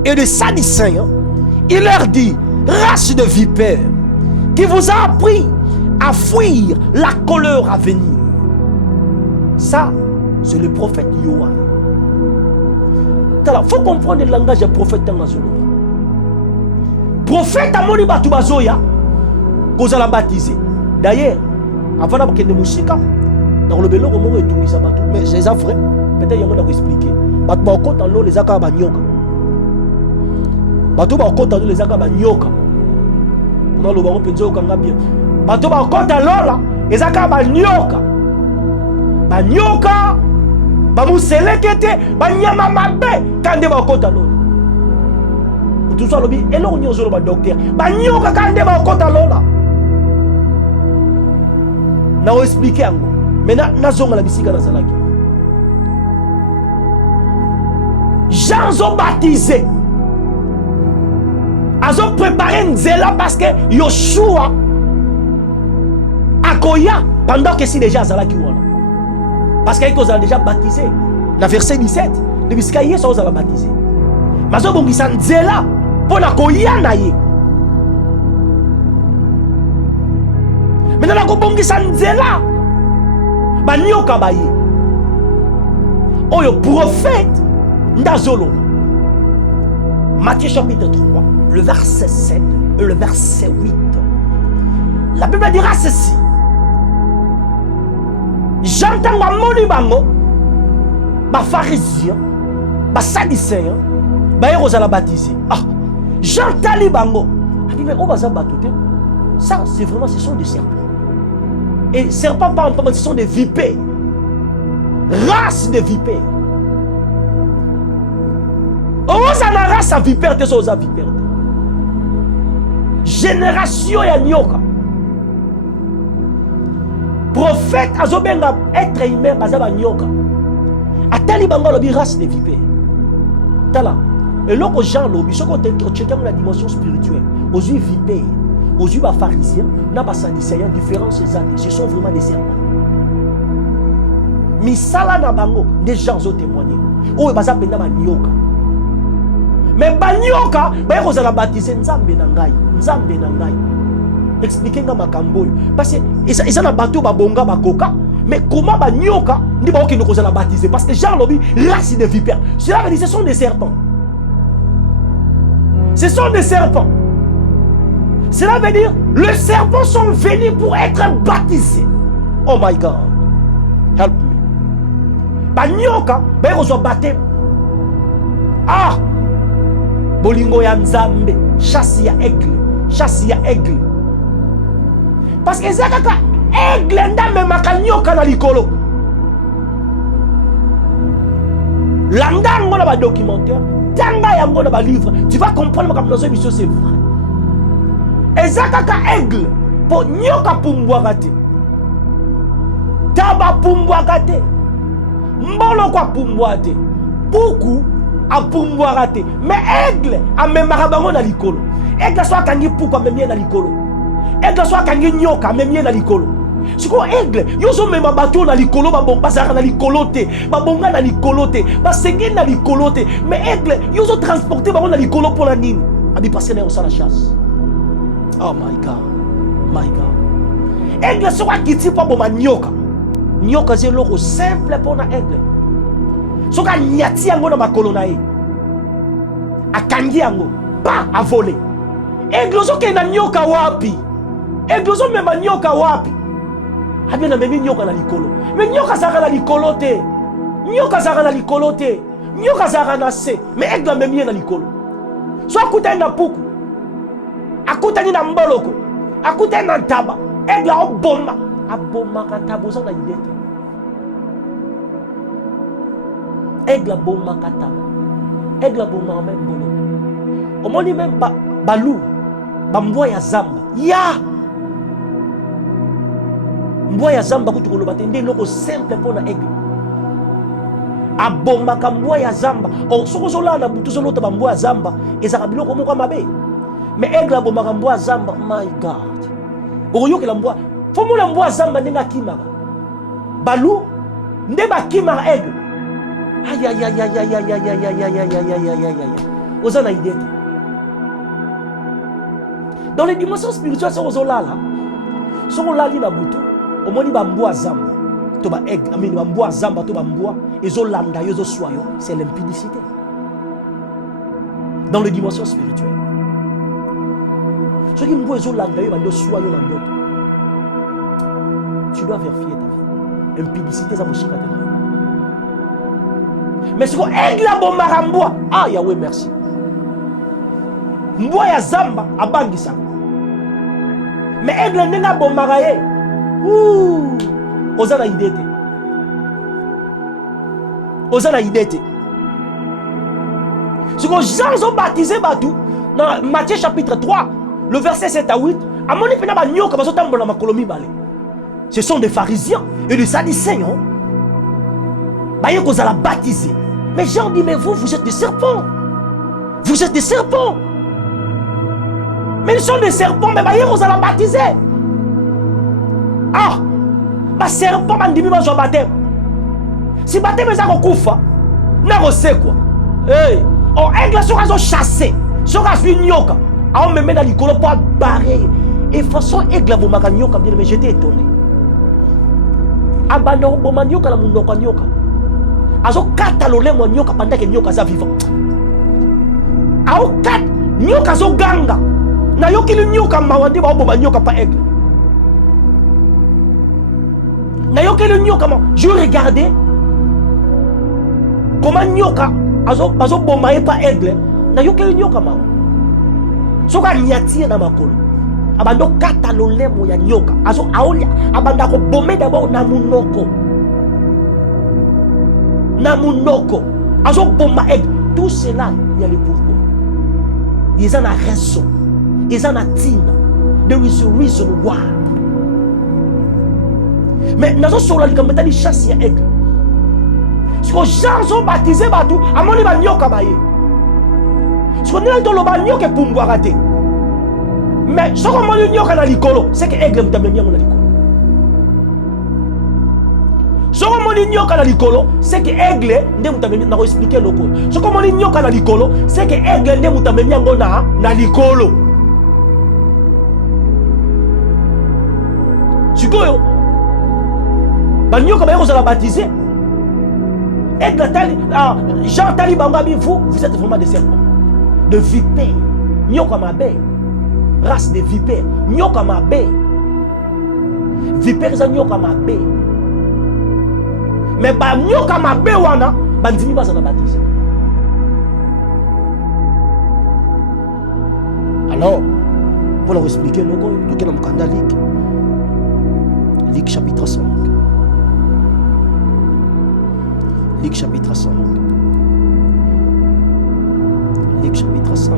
et de sadducéens. Il leur dit, race de vipères, qui vous a appris à fuir la colère à venir. Ça, c'est le prophète Yohan. Il faut comprendre le langage du prophète dans la zone. Prophète a moni batu bazoya, qu'on a baptisé. D'ailleurs, avant d'avoir qu'il musika, dans le bélo, on est tout mis à bateau. Mais c'est ça vrai. Peut-être qu'il y a un expliquer. Bateau ba côté l'eau les aka ba nyoka. Bateau ba côté l'eau les aka ba nyoka. On a le baron penzo kanga bien. Bateau ba côté l'eau là les aka ba nyoka. Ba nyoka ba muselekete ba nyama mabe kande ba côté l'eau. Tout ça lobi et là on y a ba docteur. Ba nyoka kande ba côté l'eau là. Na o expliquer ango. Maintenant, nazonga la bisika na zalaki. Jean ont baptisé. Ils ont préparé une zéla parce que Yoshua akoya pendant que si déjà zalaki wala. Parce qu'ils ont déjà baptisé. Dans verset 17, le bisika hier sont ont baptisé. Mais ils ont bongisa zéla pour la koya na ye. Maintenant, ils ont bongisa zéla. Banyoka baye. Oyo prophète Ndazolo. Matthieu chapitre 3, le verset 7 et le verset 8. La Bible dira ceci. J'entends ma moni bango, ma pharisien, ma sadducéen, ma héros à la baptiser. Ah, j'entends les bango. Mais on va s'en battre. Ça, c'est vraiment, ce sont des serpents. Et serpents, par exemple, ce sont des vipères. Race de vipères. On a la race à vipères, tu es à vipères. Génération ya nyoka. Prophète, azobenga être humain, bazaba nyoka. Atali bango lobi race de vipères. Tala. Et là, aux gens, ils ont checké la dimension spirituelle. Aux yeux vipères, aux yeux pharisiens, n'a pas sadicéens, différence ce sont vraiment des serpents. Mais ça là, na bango, des gens ont témoigné. Oh, bah ça peine na nyoka. Mais ba nyoka, bah ils ont baptisé Nzambe nangai, Nzambe nangai. Expliquez-moi makambo. Parce que ils ont bateau ba bonga ba coca. Mais comment ba nyoka, ni ba okino kozala baptisé parce que Jean lobi race de vipères. Cela veut dire ce sont des serpents. Ce sont des serpents. Cela veut dire les serpents sont venus pour être baptisés. Oh my God. Help me. Ba nyoka, ba kozwa baptême. Ah! Bolingo ya Nzambe, chasse ya aigle, chasse ya aigle. Parce que ça kaka aigle ndambe makanyoka na likolo. Landa ngo na ba documentaire, tanga yango na ba livre, tu vas comprendre que dans émission c'est vrai. Et ça kaka aigle pour nyoka pumbwa te. Taba pumbwa te. Mbolo kwa pumbwa te. Puku a pumbwa te. Mais aigle a même marabango na likolo. Aigle soit kangi puku a même na likolo. Aigle soit kangi nyoka même na likolo. Si ko aigle yo so même bateau na likolo ba bon bazara na likolo te. Ba bonga na likolo te. Ba sengi na likolo te. Mais aigle yo so transporter ba na likolo pour la nini. Abi passer na la chasse. Oh my God. My God. Aigle soit kiti pa bon nyoka. Nyoka c'est loko simple pour na aigle. Soka nyati yango na makolo na ye. Akangi yango pas à voler. Aigle soka na nyoka wapi? Aigle so mema nyoka wapi? Abena memi nyoka na likolo. Mais nyoka saka na likolo te. Nyoka saka na likolo te. Nyoka saka na se. Mais aigle memi na likolo. So akuta na puku. Akuta ni na mboloko. Akuta na ntaba. Aigle o bomba. Aboma katabo za na idete. Aigle bomba katabo. Aigle bomba même bolo. Omoni même balou. Bambwa ya zamba. Ya. Mbwa ya zamba kutukoloba te nde loko simple pona aigle. Aboma ka mbwa ya zamba. O soko zola na butu zolota bambwa ya zamba ezaka biloko moko mabe. Mais aigle aboma ka mbwa ya zamba, my God. Oyoke la mbwa. Fomo la mbwa ya zamba ndenga kimaka. Balou nde ba kimaka aigle. Aïe aïe aïe aïe aïe aïe aïe aïe aïe aïe aïe aïe aïe aïe. Ozana idée. Dans les dimensions spirituelles, c'est Ozola là. Son lali na butu. Omoni bambwa zamba to ba aigle amini bambwa zamba to bambwa ezolanda yo soyo c'est l'impudicité dans les dimensions spirituelles. Ce qui mbwa ezolanda yo bando soyo na ndoto, tu dois vérifier ta vie. Impudicité za mushika te. Mais ce que aigle la bomba mbwa, ah Yahweh merci. Mbwa ya zamba abangisa. Mais aigle ndenga bomba ye. Ouh, Osana idete. Osana idete. Ce que Jean ont baptisé Batou dans Matthieu chapitre 3, le verset 7 à 8. Ce sont des pharisiens et des sadducéens. Ils ont baptisé. Mais Jean dit, mais vous êtes des serpents. Vous êtes des serpents. Mais ils sont des serpents, mais ils ont baptisé. Ah, ma serpent m'a dit que je baptême. Si baptême est à Koufa, n'a sais quoi. Hey, on aigle sera chassé, sera suivi nyoka. On me met dans l'école pour barrer. Et façon aigle vous m'a nyoka bien, mais j'étais étonné. Abandon bon nyoka la mundoka nyoka. Azo katalole mo nyoka pendant que nyoka za vivant. Ao kat nyoka zo ganga. Na yoki le nyoka mawandi ba bon nyoka pa aigle. Je regardais comment nyoka azo bombaye pa aigle. Na yoke le nyoka ma. Soka nyati na makolo. Abando kata lolemo ya nyoka. Azo aolia abanda ko bomber d'abord na munoko. Na munoko. Azo bomba aigle. Tout cela, il y a le pourquoi. Ils en a raison. Ils en a tina. There is a reason why. Mais nous sommes sur la chasse ya aigle. Ce que les gens ont baptisé Batou, à mon niveau nyoka baye. Ce qu'on est dans le bas, nyoka pour me rater. Mais ce qu'on m'a dit nyoka na likolo, c'est que aigle m'a mis na likolo. Ce qu'on m'a dit nyoka na likolo, c'est que aigle m'a mis na expliquer loko. Ce qu'on m'a dit nyoka na likolo, c'est que aigle m'a mis na likolo. Sikoyo. Ba nyoka ba yoko la baptiser. Aigle tali, Jean tali bangabi vous êtes vraiment des serpents, de vipères. Nyoka mabe. Race de vipères. Nyoka mabe. Vipères za nyoka mabe. Mais ba nyoka mabe wana bandimi baza na baptiser. Alors, pour leur expliquer le go, de quel mukanda Luc chapitre 5. Luc chapitre 5. Luc chapitre 5.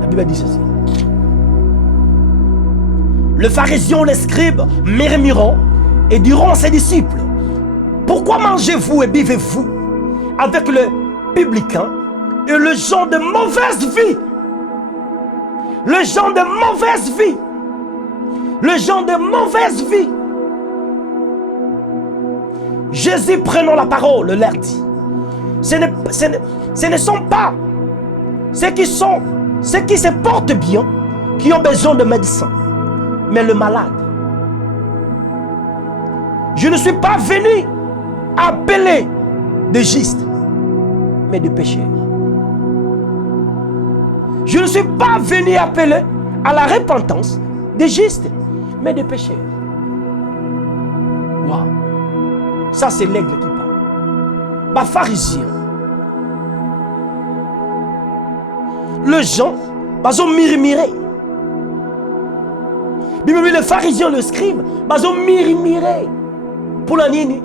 La Bible dit ceci. Le pharisien, les scribes murmurant et diront à ses disciples: pourquoi mangez-vous et buvez-vous avec le publicain et le gens de mauvaise vie? Le gens de mauvaise vie. Le gens de mauvaise vie. Jésus, prenant la parole, leur dit: ce ne sont pas ceux qui se portent bien qui ont besoin de médecin, mais le malade. Je ne suis pas venu appeler des justes, mais des pécheurs. Je ne suis pas venu appeler à la repentance des justes, mais des pécheurs. Waouh! Ça, c'est l'aigle qui parle. Bah, pharisien. Les gens, ils ont murmuré. Les pharisiens, le scribe, ils ont murmuré. Pour la nini,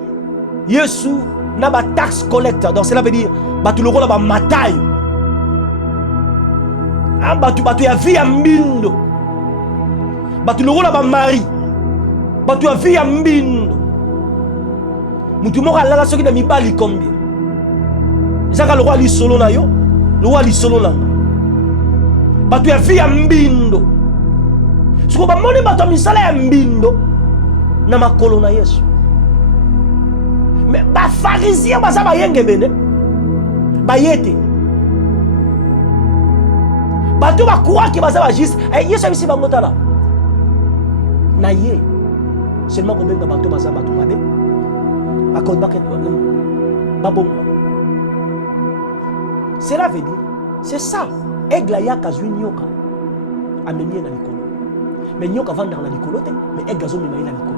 Yesu n'a pas taxe collecteur. Donc cela veut dire, tu le rôle de mataille. Tu as vu à Mbindo. Tu le rôle de mari. Tu as vu à Mbindo. Tu m'auras là, ce qui n'a mis pas les combien. Zaka le roi li solo na yo, le roi li solo na. Tu as vu à Mbindo. Ce qu'on va monter, tu misala à Mbindo. Na makolo na Yesu. Mais les pharisiens, ils sont yenge bene. Bayete. Bato ba croire que baza ba juste. Yesu bisi bangota là. Na ye. Seulement combien de bato baza bato mabe. Akon baket babonga. Cela veut dire, c'est ça. Aigle ya kazui nyoka. Amemie na likolo. Mais nyoka vanda na likolo te, mais aigle zo mema na likolo.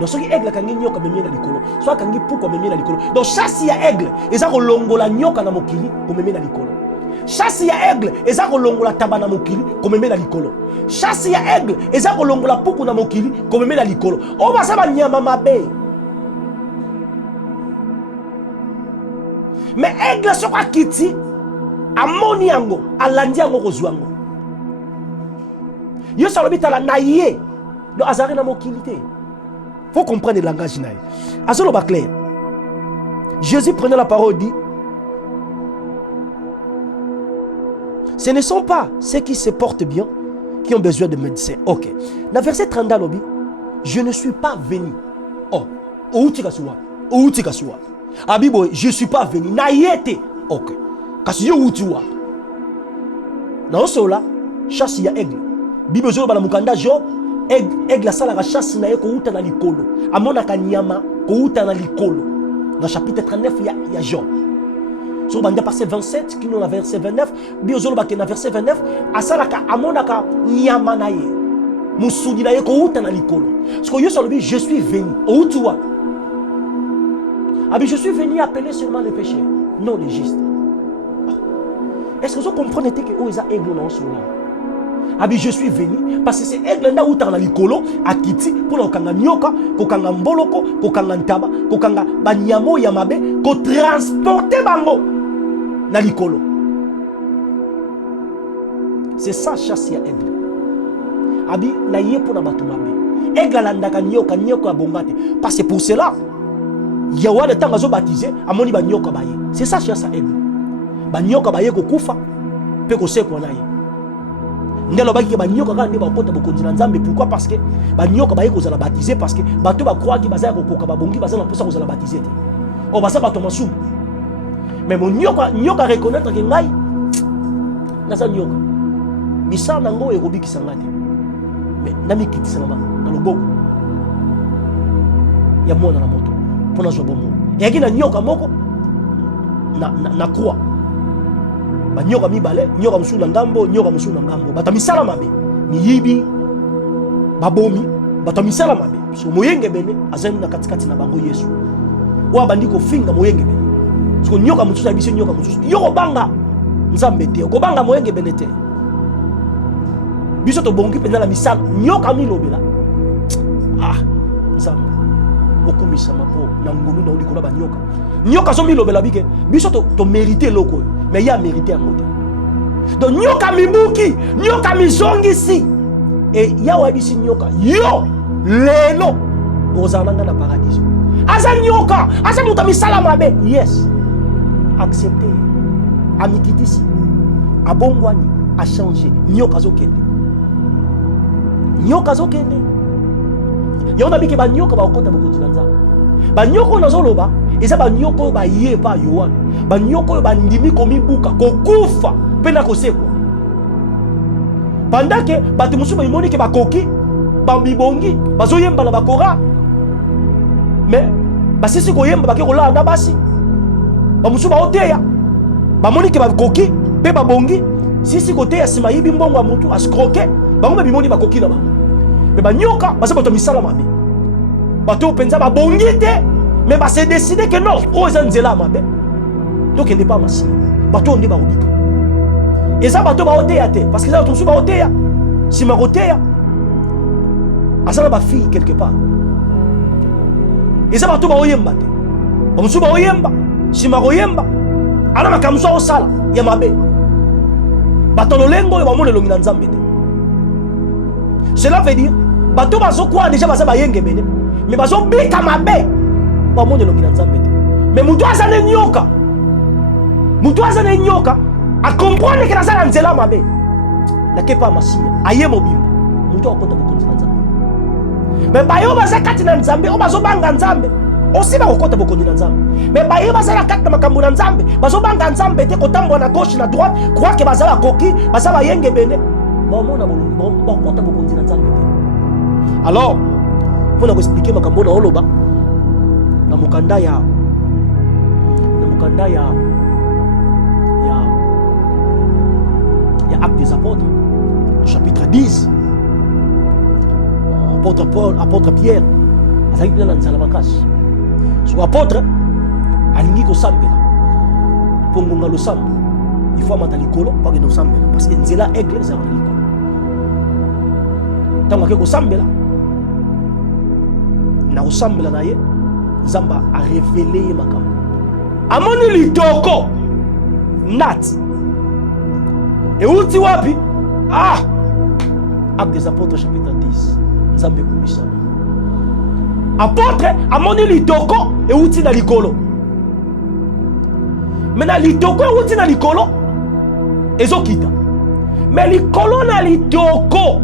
Donc ce qui aigle kangi nyoka memie na likolo, soit kangi puko memie na likolo. Donc chasse ya aigle, eza ko longola nyoka na mokili ko memie na likolo. Chasse ya aigle, eza ko longola taba na mokili ko memie na likolo. Chasse ya aigle, eza ko longola puko na mokili ko memie na likolo. O ba saba nyama mabe. Mais aigle so kwa kiti amoni yango, alandi yango ko zuango. Yo sa lobita la naie. Donc azari na mokili te. Faut comprendre le langage naïf. À ce moment clair, Jésus prenait la parole et dit: ce ne sont pas ceux qui se portent bien qui ont besoin de médecins. Ok. Dans le verset 30, je ne suis pas venu. Oh, Abibo, je ne suis pas venu. Naïete. Ok. Kasi yo utiwa. Dans ce là, chasse ya aigle. Bible zo bala mukanda jo. Aigle sala la chasse na yeko uta na likolo. Amona kanyama ko uta na likolo. Dans chapitre 39 il y a Jean. Sur banda verset 27 qui nous na verset 29, biozolo ba na verset 29, asala ka amona ka nyama na ye. Musudi na yeko uta na likolo. Parce que yo sur le je suis venu. Outua. Je suis venu appeler seulement les pécheurs, non les justes. Est-ce que vous comprenez que vous avez aigle dans ce là? Je suis venu parce que c'est aigle là où tu as l'icolo à Kiti pour le kanga nyoka, ko kanga mboloko, ko kanga ntaba, ko kanga banyamo yamabe, ko transporter bango na l'icolo. C'est ça chasse ya aigle. Abi na ye pour na bato mabe. Aigle landaka nyoka ya bongate. Parce que pour cela, il y a des temps à baptiser, à mon niveau nyoka baye. C'est ça chasse ya aigle. Ba nyoka baye ko kufa, pe ko se ko na ye. Ndelo baki ba nyoka ka ndeba kota bokonzi na Nzambe. Pourquoi? Parce que ba nyoka baye ko za la baptiser parce que bato ba croire ki bazaya ko koka ba bongi bazala pour ça ko za la baptiser. O basa bato masum. Mais mon nyoka reconnaître que ngai nasa nyoka. Misa nango e robiki sangate. Mais nami kiti sanama na loboko. Ya mona na moto. Pona zo bomo. E akina nyoka moko na croix. Ba nyoka mibale, nyoka musu na ngambo, nyoka musu na ngambo. Bata misala mabe. Miyibi babomi, bata misala mabe. So moyenge bene azemi na katikati na bango Yesu. Wa bandiko finga moyenge bene. So nyoka musu na biso nyoka musu. Yoko banga Nzambe te. Ko banga moyenge bene te. Biso to bongi pena la misala nyoka milobela. Ah, Nzambe. Okumisa mapo na ngolu na odikola ba nyoka. Nyoka so milobela bike. Biso to mériter loko. Mais il y a mérité à monter. Donc nyoka mibuki, nyoka mizongisi. Et il y a wabisi nyoka. Yo lelo ozananga na paradis. Asa nyoka, asa muta misala mabe. Yes. Acceptez. Amikitisi. Abongwani a changé. Nyoka zo kende. Nyoka zo kende. Yona bike ba nyoka ba okota bokonzi na Nzambe. Ba nyoko na zoloba, eza ba nyoko ba ye pa Yohana. Ba nyoko ba ndimi komi buka kokufa pena kosekwa. Pendant que batu musu ba imoni ke ba koki, ba bibongi, bazo yemba na bakora. Mais ba sisi ko yemba ba ke kola na basi. Ba musu ba oteya. Ba moni ke ba koki, pe ba bongi, sisi ko teya sima yibi mbongo wa mutu askroke, ba ngombe bimoni ba koki na ba. Mais ba nyoka ba se bato misala mabe. Bato penza ba bongi te, mais ba se décider que non, o za nzela mabe. Donc il n'est pas massif. Bato on est ba obika. Et ça bato ba oteya te parce que ça tout ba oteya. Si ma oteya. Asa ba fille quelque part. Et ça bato ba oyemba te. Ba musu ba oyemba, si ma oyemba. Ala makamso o sala ya mabe. Bato lolengo ba mo le longi na Nzambe te. Cela veut dire bato bazo kwa déjà baza ba yenge bene. Mais bazo bika mabe. Ba mo le longi na Nzambe te. Mais mutu azane nyoka. Mutu azane nyoka a comprendre que nazala nzela mabe. Na ke pa masia. Aye mobimba. Mutu akota bokonzi na Nzambe. Mais bayo baza kati na Nzambe, o bazo banga Nzambe. Aussi ba okota bokonzi na Nzambe. Mais bayo baza na kati na makambo na Nzambe, bazo banga Nzambe te kotambo na gauche na droite, croire que baza ba koki, baza ba yenge bene. Ba mona bolongi, ba okota bokonzi na Nzambe te. Alors, pour nous expliquer makambo na oloba na mukanda ya Actes des Apôtres, chapitre 10. Apôtre Pierre, azali bien na nzala makasi. So apôtre alingi ko sambela. Pongonga lo sambo. Il faut amata likolo pa no sambela parce que nzela aigle za na likolo. Tango ke ko sambela. Na ko sambela na ye, Nzamba a révélé makambo. Amoni litoko nat. Et uti wapi? Ah! Actes des Apôtres chapitre 10. Nzambe kumisa. Apôtre amoni litoko et uti na likolo. Mais na litoko et uti na likolo ezokita. Mais likolo na litoko.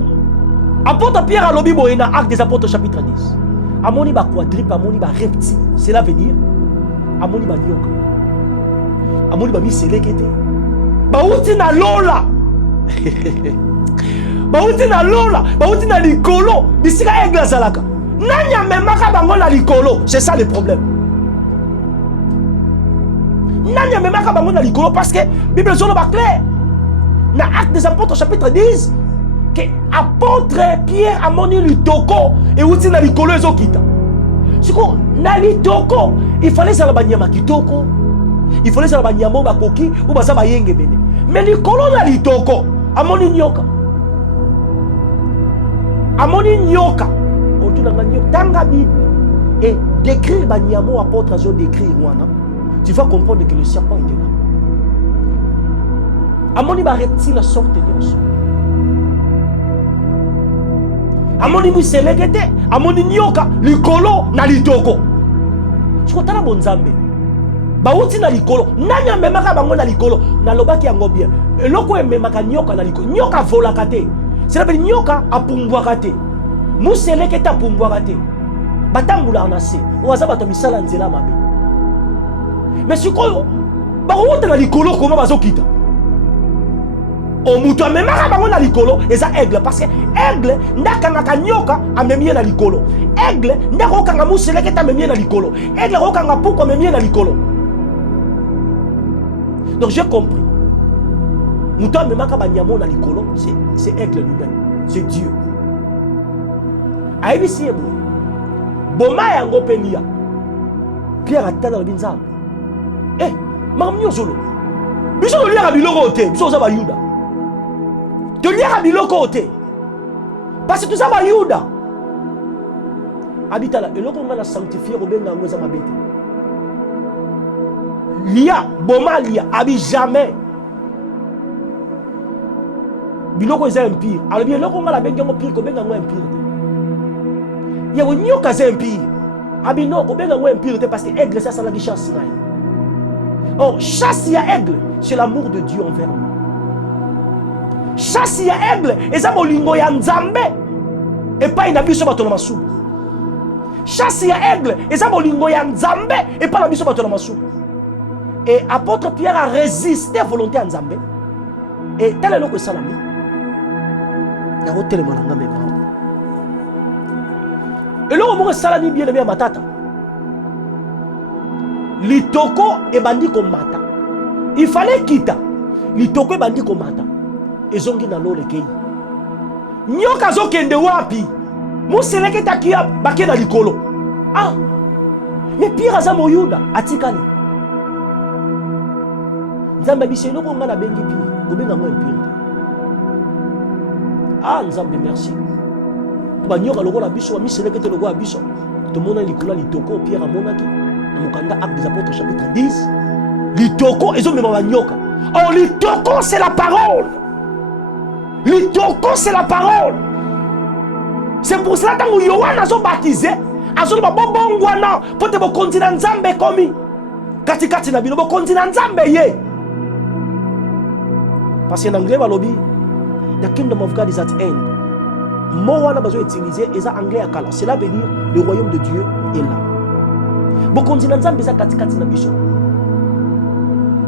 Apôtre Pierre alobi boye na Actes des Apôtres chapitre 10. Amoni ba quadripe, amoni ba reptile. Cela veut dire amoni ba nyoka. Amoni ba miselekete. Bauti na lola. Bauti na lola, bauti na likolo, bisika aigle zalaka. Nanya memaka bango na likolo, c'est ça le problème. Nanya memaka bango na likolo parce que Bible zolo ba clair. Na Actes des Apôtres chapitre 10 que apôtre Pierre a moni litoko et uti na likolo ezokita. Siko na litoko, il fallait ça la banyama kitoko. Il fallait ça la banyama bakoki ou baza ba yenge bene. Mais likolo na litoko amoni nyoka. Amoni nyoka. Autour de la nyoka dans la Bible et décrire banyamo apôtre azo décrire wana. Tu vas comprendre que le serpent était là. Amoni ba reptile sorte de amoni museleke te, amoni nyoka likolo na litoko. Sikotala bonzambe bauti na likolo, nani amemaka bango na likolo, na lobaki yango bien. Eloko ememaka nyoka na likolo, nyoka volaka te. C'est la nyoka apumbwaka te, museleke te apumbwaka te. Batambula na se, oaza bato misala nzela mabe. Mais sikoyo bauti na likolo koma bazokita. O mutu amemaka bango na likolo eza aigle, parce que aigle ndakanga nyoka amemie na likolo. Aigle ndakokanga museleke te amemie na likolo. Aigle kokanga puko amemie na likolo. Donc j'ai compris. Mouton memaka banyamo na likolo, c'est aigle lui-même, c'est Dieu. Aibisi yebo. Boma yango pelia. Pierre atana binza. Eh, mamnyo solo. Biso to liaka biloko te, biso za ba Yuda. To liaka biloko te. Parce que tout ça ba Yuda. Habitala eloko ngana sanctifier obenga ngoza mabete. Lia, boma lia, abi jamais. Biloko eza empire. Alors bien eloko ngala benga ngo pire ko benga ngo empire. Ya wonyoka za empire. Abi non ko benga ngo empire parce que aigle ça la chasse na. Oh, chasse ya aigle, c'est l'amour de Dieu envers nous. Chasse ya aigle, eza bolingo ya nzambe. Et pas ina biso bato na masumu. Chasse ya aigle, eza bolingo ya nzambe et pas na biso bato na masumu. Et apôtre Pierre a résisté à la volonté de Nzambe. Et tel est le que salami. Il y a un tel mananga même. Et là, on salami bien aimé à matata. Litoko et bandi comme mata. Il fallait quitter. Litoko et bandi comme mata. Et zongi na lo le kei. Nyoka zo kende wapi. Museleke takia baké na likolo. Ah. Mais Pierre azamo Yuda atikali. Nzambe biselo ko ngana bengi pi ko benga mo impire. Ah Nzambe merci. Ba nyoka lokola biso wa miseleke te lokola biso. To mona likula litoko Pierre amonaki na mukanda Actes des Apôtres chapitre 10. Litoko ezo mema ba nyoka. Oh litoko c'est la parole. Litoko c'est la parole. C'est pour cela que Yohana a baptisé. Azo ba bongwana pote bo continent Nzambe komi. Kati kati na bino bo continent Nzambe ye. Parce qu'en anglais, the kingdom of God is at end. Mot wana besoin utiliser et anglais à kala. Cela veut dire le royaume de Dieu est là. Bo continent Nzambe za kati kati na biso.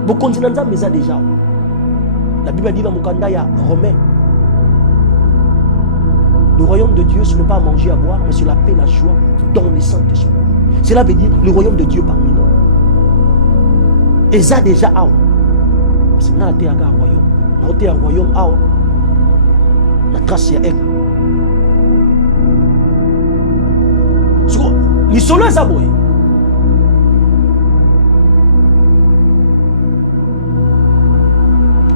Bo continent Nzambe za déjà. La Bible dit dans mukanda ya Romain. Le royaume de Dieu ce n'est pas à manger à boire, mais c'est la paix, la joie dans le Saint-Esprit. Cela veut dire le royaume de Dieu parmi nous. Et ça déjà à parce que dans la terre il y a un royaume. Dans un royaume, la trace est aigle. Les soleils sont beaux.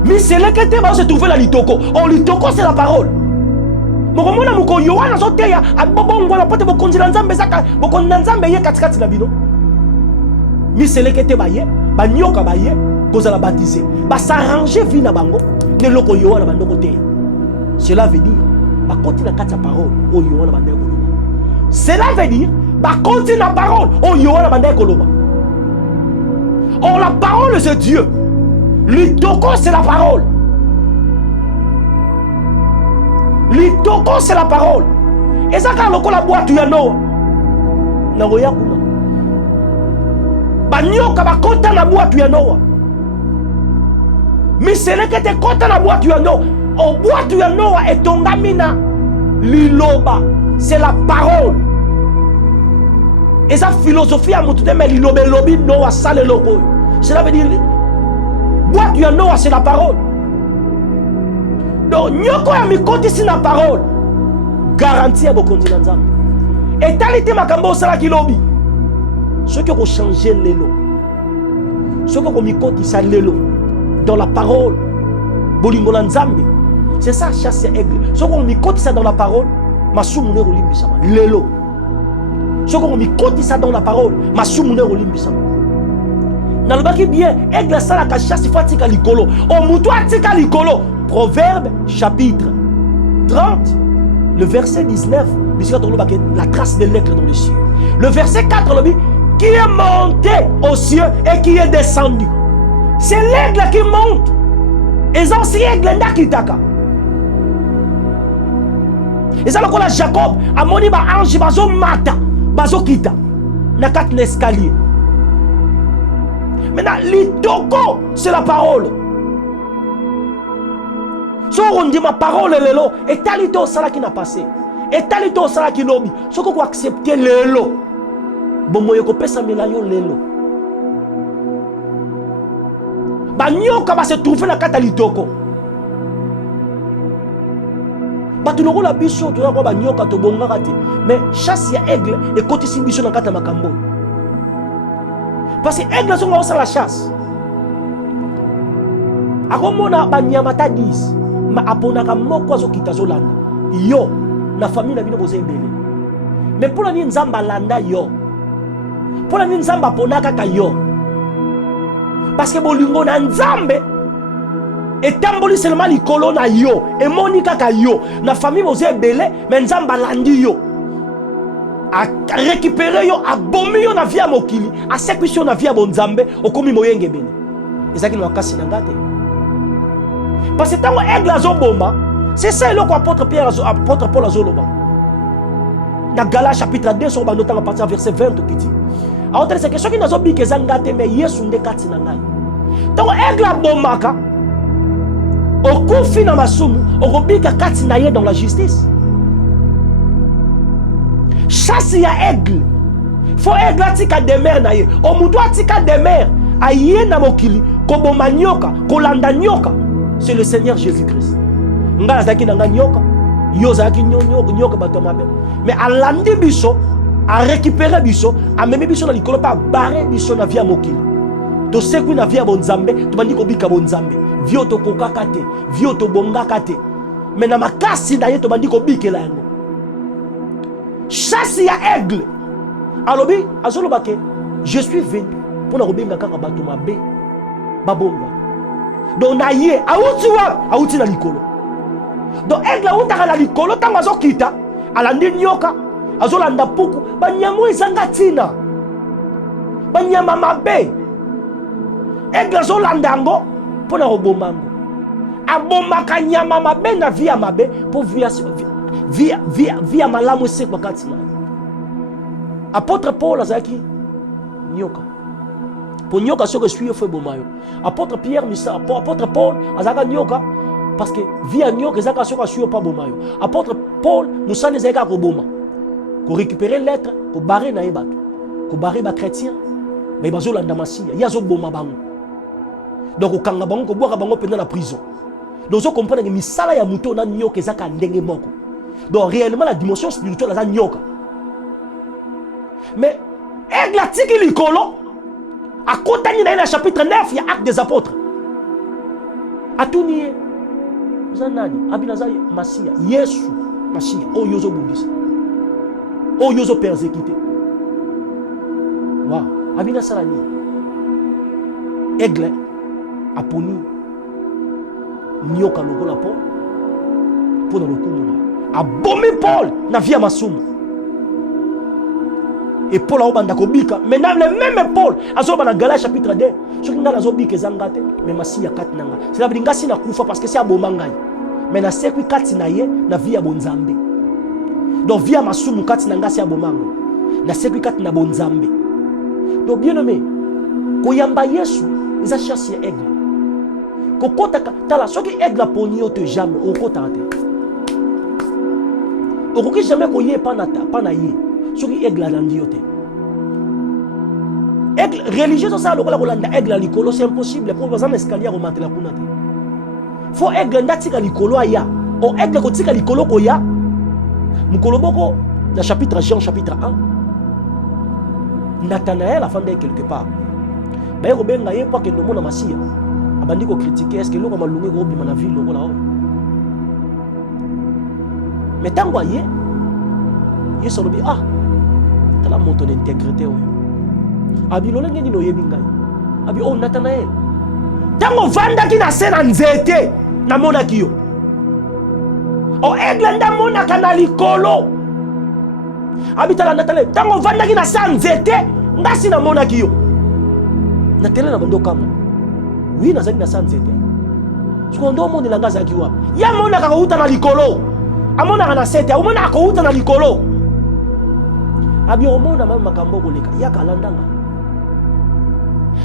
Mais c'est là que tu vas se trouver la litoko. Oh, litoko c'est la parole. Mais comment on a dit Yohana Zoteya a bon la porte beaucoup de Nzambe zaka beaucoup de Nzambe ye katikati na bino. Mais c'est là que tu vas y ba nyoka ba ye cause la baptiser. Ba s'arranger vie na bango. Cela veut dire bah continue la parole oh Yohana bande koloma. Cela veut dire bah continue la parole oh Yohana bande koloma. Oh la parole c'est Dieu. Litoko c'est la parole. Litoko c'est la parole. Et ça quand lokola boîte ya no na roya kuna. Ba nyoka ba kota na boîte ya no. Mais c'est là que tu comptes la boîte ya Noah. En boîte ya Noah et ton gamina. Liloba. C'est la parole. Et sa philosophie a montré mais liloba lobi Noah sale lobo. Cela veut dire boîte ya Noah c'est la parole. Donc nyoko ya mi compte ici la parole. Garantie à beaucoup de Nzambe. Et talité makambo sala ki lobi. Ceux qui ont changé l'élo. Ceux qui ont mis compte ici l'élo. Dans la parole, Bolingola Nzambe, c'est ça chasse aigle. Ce qu'on me côté ça dans la parole, ma soumune olimbisama. Lelo. Ce qu'on me côté ça dans la parole, ma soumune olimbisama. Dans le baki bien, aigle ça la chasse fatika likolo. O muto atika likolo. Proverbe chapitre 30, Le verset 19, la trace de l'aigle dans les cieux. Le verset 4, qui est monté aux cieux et qui est descendu. C'est l'aigle qui monte. Et ça aussi aigle ndakitaka. Et ça là Jacob a moni ba ange bazo mata, bazo kita na quatre escalier. Maintenant litoko c'est la parole. So on dit ma parole lelo et talito sala qui n'a passé. Et talito sala qui lobi. So ko accepter lelo. Bon moyo ko pesa milayo lelo. Ba nyoka ba se trouver na kata litoko. Ba tu loko la biso to ba nyoka to bongaka te. Mais chasse ya aigle et côté si biso na kata makambo. Parce que aigle sont dans la chasse. Akomona ba nyamata 10. Ma aponaka moko azo kita zo landa. Yo na famille na bino boze ebele. Mais pour la ni nzamba landa yo. Pour la ni nzamba ponaka ka yo. Parce que bolingo na nzambe etamboli seulement likolo na yo et monika ka yo na famille boze ebele mais nzamba landi yo. A récupérer yo a bomi yo na via mokili, a séquission na via bonzambe okomi moyenge bene. Ezaki na kasi na ngate. Parce que tant aigle azoboma, c'est ça le apôtre Pierre, apôtre Paul azoloba. Dans Galates chapitre 2, sur le temps à partir verset 20 qui dit. Alors c'est que ceux qui n'ont que zangate mais yesu nde kati na ngai. Tant aigle abomaka, okufi na masumu, okobika kati na ye dans la justice. Chasse ya aigle. Faut aigle atika demer na ye. O mutu atika demer aye na mokili koboma nyoka, kolanda nyoka. C'est le Seigneur Jésus-Christ. Nga zaki na nga nyoka, yo zaki nyoka bato mabe. Mais alandi biso, a récupérer biso, a meme biso na likolo pa barre biso na via mokili. To sekwi na via bonzambe, to bandi ko bika bonzambe. Vio to kokaka te, vio to bongaka te. Mais na makasi na ye to bandi ko bikela yango. Chasse ya aigle. Alobi azoloba ke je suis venu pour na robenga kaka bato mabe babonga. Donc naye auti na likolo. Donc aigle auta na likolo tango azokita alandi nyoka azolanda puku banyamu ezanga tina banyama mabe aigle azolanda ngo pona robomango abomaka nyama mabe na via mabe pour via malamu se kwa katina. Apôtre Paul azaki nyoka pour nyoka ce que suis fait bomayo. Apôtre Pierre misa apôtre Paul azaka nyoka parce que via nyoka ezaka ce que suis pas bomayo. Apôtre Paul musane ezaka ko boma ko récupérer lettre ko barrer na yebato ko barrer ba chrétien mais bazolanda masia yazo boma bango. Donc ko kanga bango ko boka bango pendant la prison. Donc vous comprenez que misala ya muto na nyoka ezaka ndenge moko. Donc réellement la dimension spirituelle azaka nyoka. Mais aigle atiki likolo à côté de chapitre 9, il y a acte des apôtres. Atuniye. Zanani, abinaza Masia, Yesu, Masia, oh yozo bundisa. Oh yozo persécuté. Waouh, abina salani. Aigle aponi nyoka logo la Paul pour le coup. Abomi Paul na via masumu. Et Paul a obanda kobika. Maintenant le même Paul azoba na Galates chapitre 2. Ce qui ngala azobika ezangate mais masi ya kati nanga. C'est la ngasi na kufa parce que c'est abomanga. Mais na sekwi kati na ye na via bonzambe. Donc via masumu kati na ngasi abomanga. Na sekwi kati na bonzambe. Donc bien aimé, koyamba Yesu eza chasse ya aigle. Kokota tala soki aigle poni ote jamais okota te. Okoki jamais koye pa na ye. Ce qui est aigle à l'andiote. Aigle religieux, ça a le aigle à l'icolo, c'est impossible. Pour vous en escalier, on monte la kunate. Faut aigle d'atika l'icolo aya. O aigle kotika l'icolo koya. Mukoloboko, dans chapitre Jean, chapitre 1. Nathanaël a fondé quelque part. Mais Robin n'a pas que le monde a massia. Abandi ko critiquer, est-ce que l'on a malungé Robi Manavi, l'on a. Mais tant que il se dit, ah, tu as mon intégrité. Abi lolenge ni no yebingai. Abi oh Nathanaël. Tango vanda ki na sena nzete na mona kiyo. o aigle nda monaka na likolo abitala natale tango vandaki na sa nzete ngasi na monaki yo na tele na bandoka mo oui nazali na sa nzete sokondo moni langa zaki wa ya monaka ko na likolo amonaka na sete amonaka ko na likolo abi omona mama makambo koleka ya kalandanga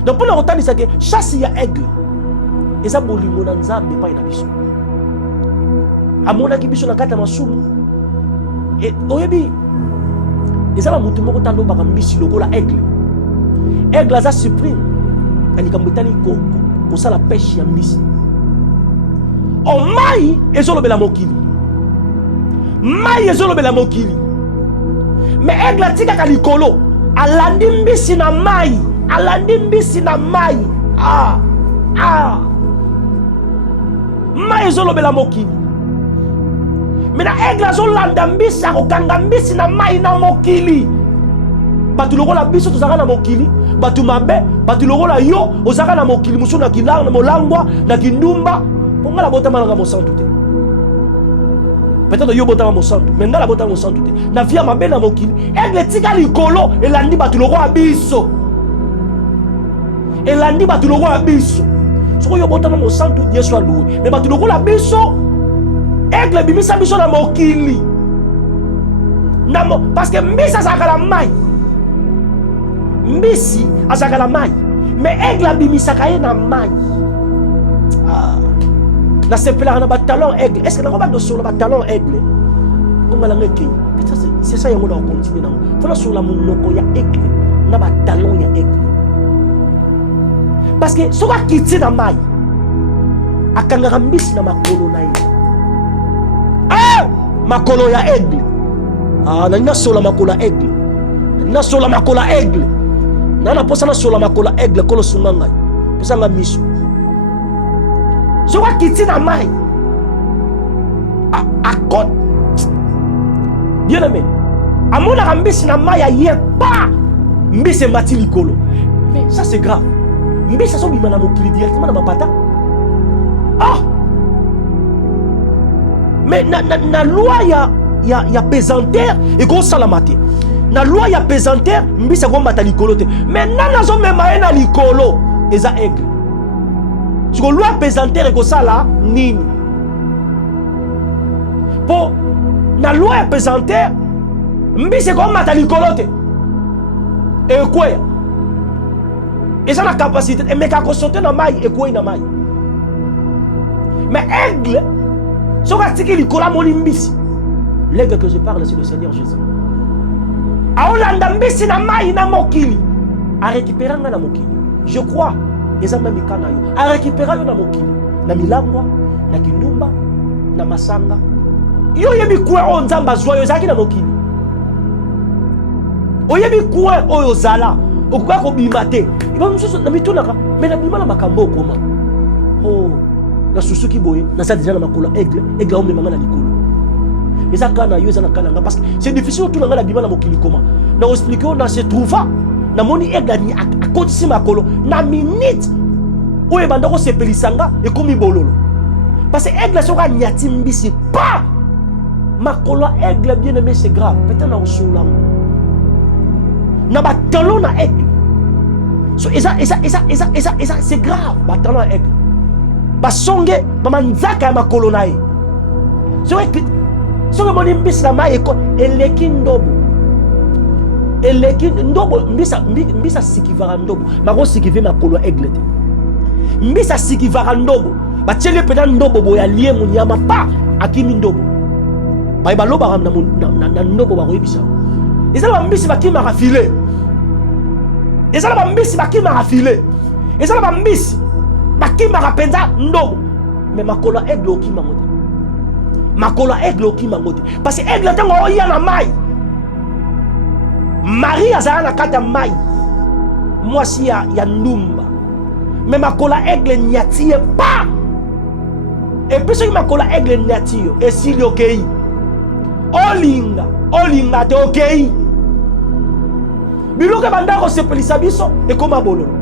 donc pour la otani que chasse ya aigle eza bolingo na nzambe pa ina biso amonaki biso na kata masumu et oyebi eza la mutu moko tando baka mbisi lokola aigle aza supreme alikambo etali kosala pêche ya mbisi o mai ezolobela mokili mai ezolobela mokili mais aigle atikaka likolo alandi mbisi na mai mai ezolobela mokili mais na aigle azolanda mbisi akokanga mbisi na mai na mokili batu lokola biso tozaka na mokili batu mabe batu lokola yo ozaka na mokili musu na kilanga na molangwa na kindumba ponga la botama na mosantu te peut-être yo botama mosantu mais ngala botama mosantu te na via mabe na mokili aigle tika likolo elandi batu lokola biso elandi batu lokola biso soko yo botama mosantu Yesu aloué mais batu lokola biso aigle bimisa biso na mokili parce que mbisi azalaka na mai mbisi azalaka na mai mais aigle abimisaka ye na mai na sepelaka na batalon aigle est ce que nango bandosolo batalon aigle ngomalanga ekei c'est ça yango na kokontinue nango mpona sola monoko ya aigle na batalon ya aigle parce que soki akiti na mai akangaka mbisi na makolo na ye makolo ya aigle nani nasola makolo ya aigle nani nasola makolo ya aigle nana posa nasola makolo ya aigle kolo sunga ngai pesanga miso soki akiti na mai akot bien aimé amonaka mbisi na mai aye pa mbisi emati likolo mais ça c'est grave mbisi azobima na mokili directement na mapata mais na loi ya pesanteur ekosala te na loi ya pesanteur mbisi akomata likolo te mais nana azomema ye na likolo eza aigle siko loi pesanteur ekosala nini po na loi ya pesanteur mbisi ekomata likolo te ekweya eza na capacité emeka kosote na mai ekwei na mai mais aigle soki atiki likolo amoni mbisi l'aigle que je parle c'est le Seigneur Jésus aolanda mbisi na mai na mokili arécupéranga na mokili je crois eza même ka na yo arécupéra yo na mokili na milangwa na kindumba na masanga yo yebi kwe o nzamba zwa yo ezalaki na mokili oyebi kwe oyo ozala okuka kobima te iba mosusu na mitunaka mais nabima na makambo okoma na susuki boye naza déjà na makolo aigle omemanga na likolo eza ka na yo eza na ka na nga parce que c'est difficile otuna nga na bima na mokili koma na explique o na se trouva na moni aigle akotisi makolo na minute oyo ebanda kosepelisa nga ekomi bololo parce que aigle soki anyati mbisi pa makolo aigle bien aimé c'est grave peut-être na osolango na batalon na aigle so eza c'est grave batalon na aigle basonge bamanzaka ya makolo na ye soki moni mbisi na mai eleki ndobo mbisi asikivaka ndobo makosikive makolo ya aigle te mbisi asikivaka ndobo batieli pena ndobo boye alie monyama pa akimi ndobo baye balobaka na ndobo bakoyebisa ezala bambisi bakimaka file ezala bambisi bakimaka file ezala bambisi bakimaka penza ndobo mais makolo ya aigle okimango te makolo ya aigle okimango te parce que aigle ntango oya na mai Marie azala na kati ya mai mwasi ya ndumba mais makolo ya aigle nyati ye pa epuis soki makolo ya aigle nyati yo esili okei olinga te okei biloko ebanda kosepelisa biso ekoma bololo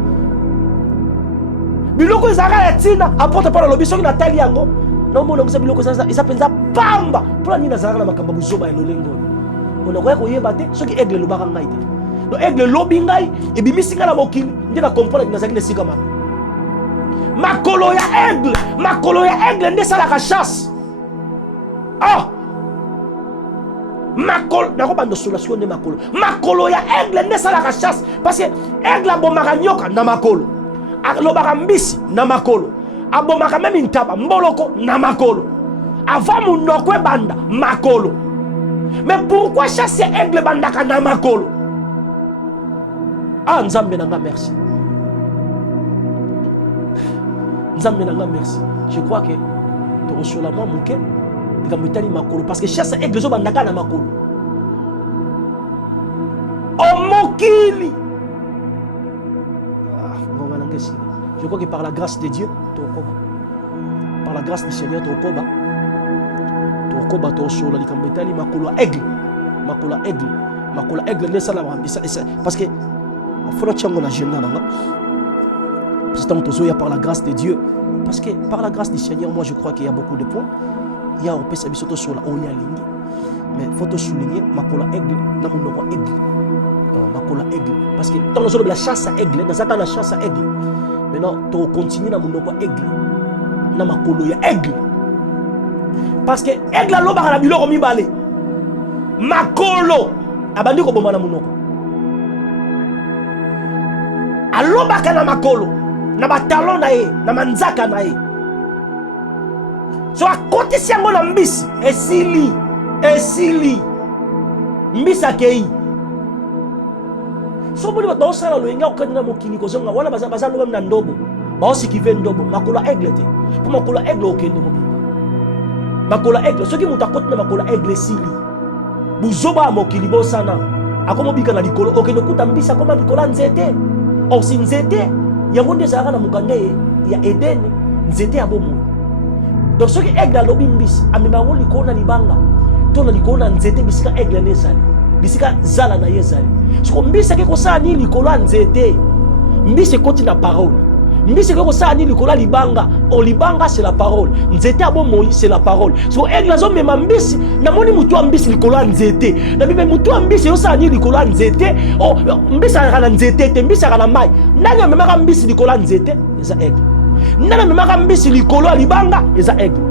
biloko ezalaka ya ntina apôtre Paul alobi soki natali yango naomona kusa biloko eza penza pamba mpona nini nazalaka na makambo buzoba ya lolengo oyo onakoya koyeba te soki aigle elobaka ngai te donc aigle elobi ngai ebimisi ngai na mokili nde na comprendre nazalaki na esika mabe makolo ya aigle nde esalaka chasse makolo nakobanda osola sikoyo nde makolo ya aigle nde esalaka chasse parce que aigle abomaka nyoka na makolo alobaka mbisi na makolo abomaka meme ntaba mboloko na makolo avant munoko ebanda makolo. Mais pourquoi chasser aigle bandaka na makolo? Nzambe nanga merci. Nzambe nanga merci. Je crois que tu reçois la moi mouké ngamutali makolo parce que chasse aigle zo bandaka na makolo. Omokili. Je crois que par la grâce de Dieu, par la grâce du Seigneur, tu makolo aigle, makolo aigle ne sala parce que faut la tchango na jeune là. C'est tant que par la grâce de Dieu, parce que par la grâce du Seigneur, moi je crois qu'il y a beaucoup de points. Il y a on peut s'habiller sur la oya ligne, mais faut te souligner makolo aigle, na monoko aigle, makolo aigle, parce que tant que la chasse à aigle, na chasse à aigle. Maintenant, tu continues dans mon aigle. Dans ma colo, il y a aigle. Parce que aigle a l'oba à la biloko mi balé. Ma colo. Abandi ko bomba na monoko. A l'oba ka na ma colo. Na ba talon na ye. Na manzaka na ye. So a côté si yango na mbisi. Esili. Mbisi akei. So boni ba osala lo inga okandi na mokili ko zonga wana baza lo na ndobo ba osikive ndobo makolo aigle te po makolo aigle okende mobimba makolo aigle soki muta koti na makolo aigle sili buzoba mokili bosana akomo bika na likolo okende kuta mbisa koma likolo nzete or si nzete yango nde zaka na mukanga ya Eden nzete abomo donc soki aigle lobi mbisi amema woli ko na libanga to na likolo na nzete bisika aigle nezali bisika zala na yezali siko mbisi ke kosala ni likolo nzete mbisi koti na parole mbisi ke kosala ni likolo libanga o libanga c'est la parole nzete abomoyi c'est la parole siko aigle zo mema mbisi na moni mutu wa mbisi likolo nzete na bibe mutu wa mbisi yosala ni likolo nzete o mbisi ala nzete te mbisi ala mai nani mema mbisi likolo nzete eza aigle nani mema mbisi likolo libanga eza aigle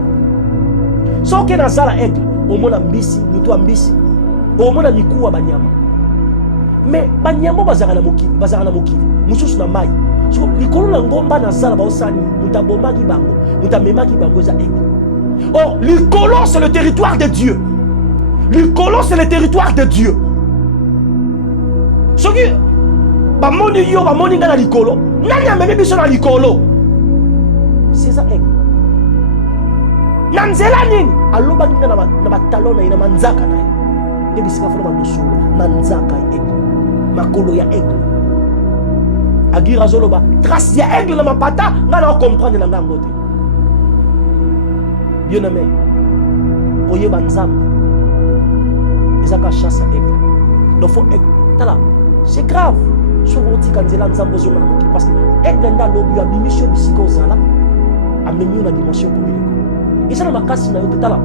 so ke na zala aigle omona mbisi mutu wa mbisi omona mikuwa banyama mais banyama bazaka na mokili mususu na mai so likolo na ngomba na zala baosani mutabomaki bango mutamemaki bango za aigle. Or likolo c'est le territoire de Dieu, likolo c'est le territoire de Dieu. Soki bamoni yo bamoni nga na likolo nani amemi biso na likolo c'est ça aigle. Nanzela nini aloba kinga na batalo na ina manzaka na ye bisika fona bandosolo manzaka aigle makolo ya aigle agira zoloba trace ya aigle na mapata nga na comprendre na ngango te bien aimé koyeba nzambe ezaka chasse à aigle donc faut aigle tala c'est grave sur otika nzela nzambe zonga na mokili parce que aigle nda lobi ya bimission bisika ozala amemi na dimension komileko ezala makasi na yo te tala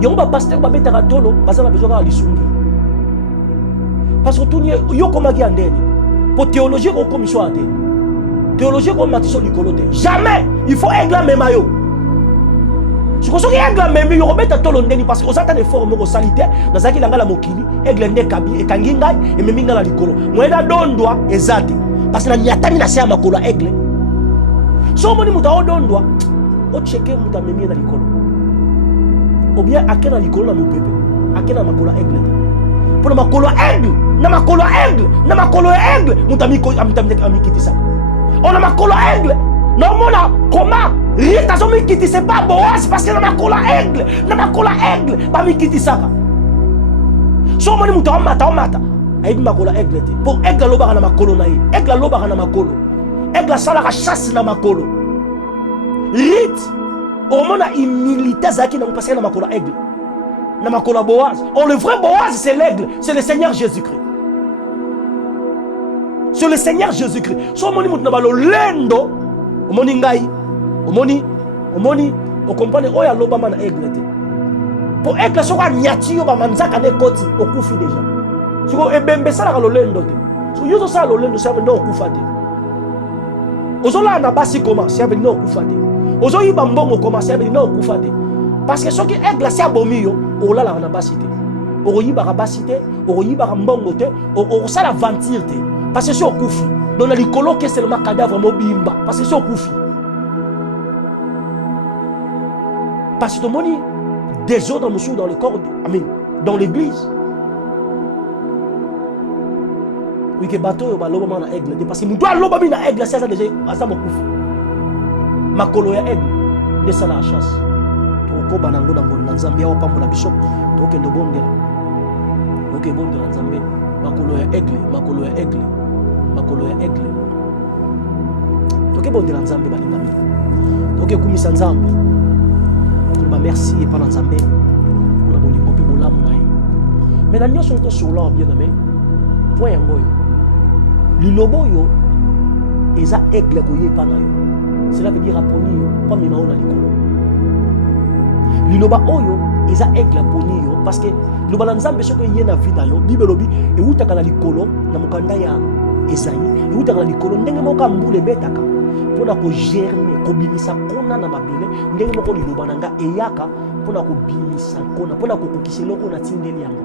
yongo ba pasteur ba betaka tolo bazala besoin ka lisungi parce que tout yo komaki andeni pour théologie ko commission ate théologie ko matiso likolo te jamais il faut aigle même yo si ko soki aigle même yo beta tolo ndeni parce que ozata ne forme ko salite na zaki langa la mokili aigle ne kabi e kangi ngai e memi ngala likolo mwenda dondwa ezate parce que na nyatani na sia makolo aigle so moni muta odondwa o checker muta memi na likolo ou bien akena likolo na mopepe akena makolo aigle pour makolo aigle na makolo aigle na makolo aigle mutamiko amtamika amikitisa on a makolo aigle non mona comment rita zo mikitisa pas Boaz parce que na makolo aigle ba mikitisa so moni mutamata aigle makolo aigle te pour aigle lobaka na makolo na ye aigle lobaka na makolo aigle sala ka chasse na makolo rite au monde a humilité zaki na parce que na makolo aigle na makolo Boaz. Oh le vrai Boaz c'est l'aigle, c'est le Seigneur Jésus-Christ. C'est le Seigneur Jésus-Christ. So moni mut na balo lendo, omoni ngai, omoni Vous comprenez? Oh, il y a l'obama na aigle. Pour aigle, si vous nyati yo ba manzaka ne koti, au kufi déjà. Si vous ebembe ça la lolendo te. Si vous ça lolendo, ça veut dire au kufate. Ozola na basi comment, ça veut dire au kufate. Ozoyi bambongo comment, ça veut dire au kufate. Parce que ce qui aigle, c'est abomi yo, o la na basi te. Oyi ba basi te, oyi ba mbongo te, o ça la ventir te. Parce que c'est au kufi. Donc on a likolo que seulement cadavre mobimba. Parce que c'est au kufi. Parce que moni des autres dans le corps, dans l'église. Oui, que bateau ba loba na aigle parce que muto loba mi na aigle ça déjà asa mokufu. Makolo ya aigle de ça la chasse. To ko banango na Nzambe wa pambola biso. To ke ndobondela. OK bondela Nzambe. Makolo ya aigle, makolo ya aigle. Makolo ya aigle. To ke bondela Nzambe balinga mi. To ke kumisa Nzambe. Merci et pas dans Nzambe pour la bolingo pe bolamu na ye. Mais na nyonso to sur là bien aimé. Point yango yo. Lilobo yo eza aigle ko ye pa na yo. Cela veut dire aponi yo pas mema ona likolo. Liloba oyo eza aigle aponi yo parce que liloba na Nzambe soko ye na vie na yo Bible lobi e utaka na likolo na mukanda ya Esaïe e utaka na likolo ndenge moka mbule betaka pona ko germer ko bimisa kona na mabele ndenge moko liloba nanga eyaka pona ko bimisa kona pona ko kokiselo kona tindeli yango.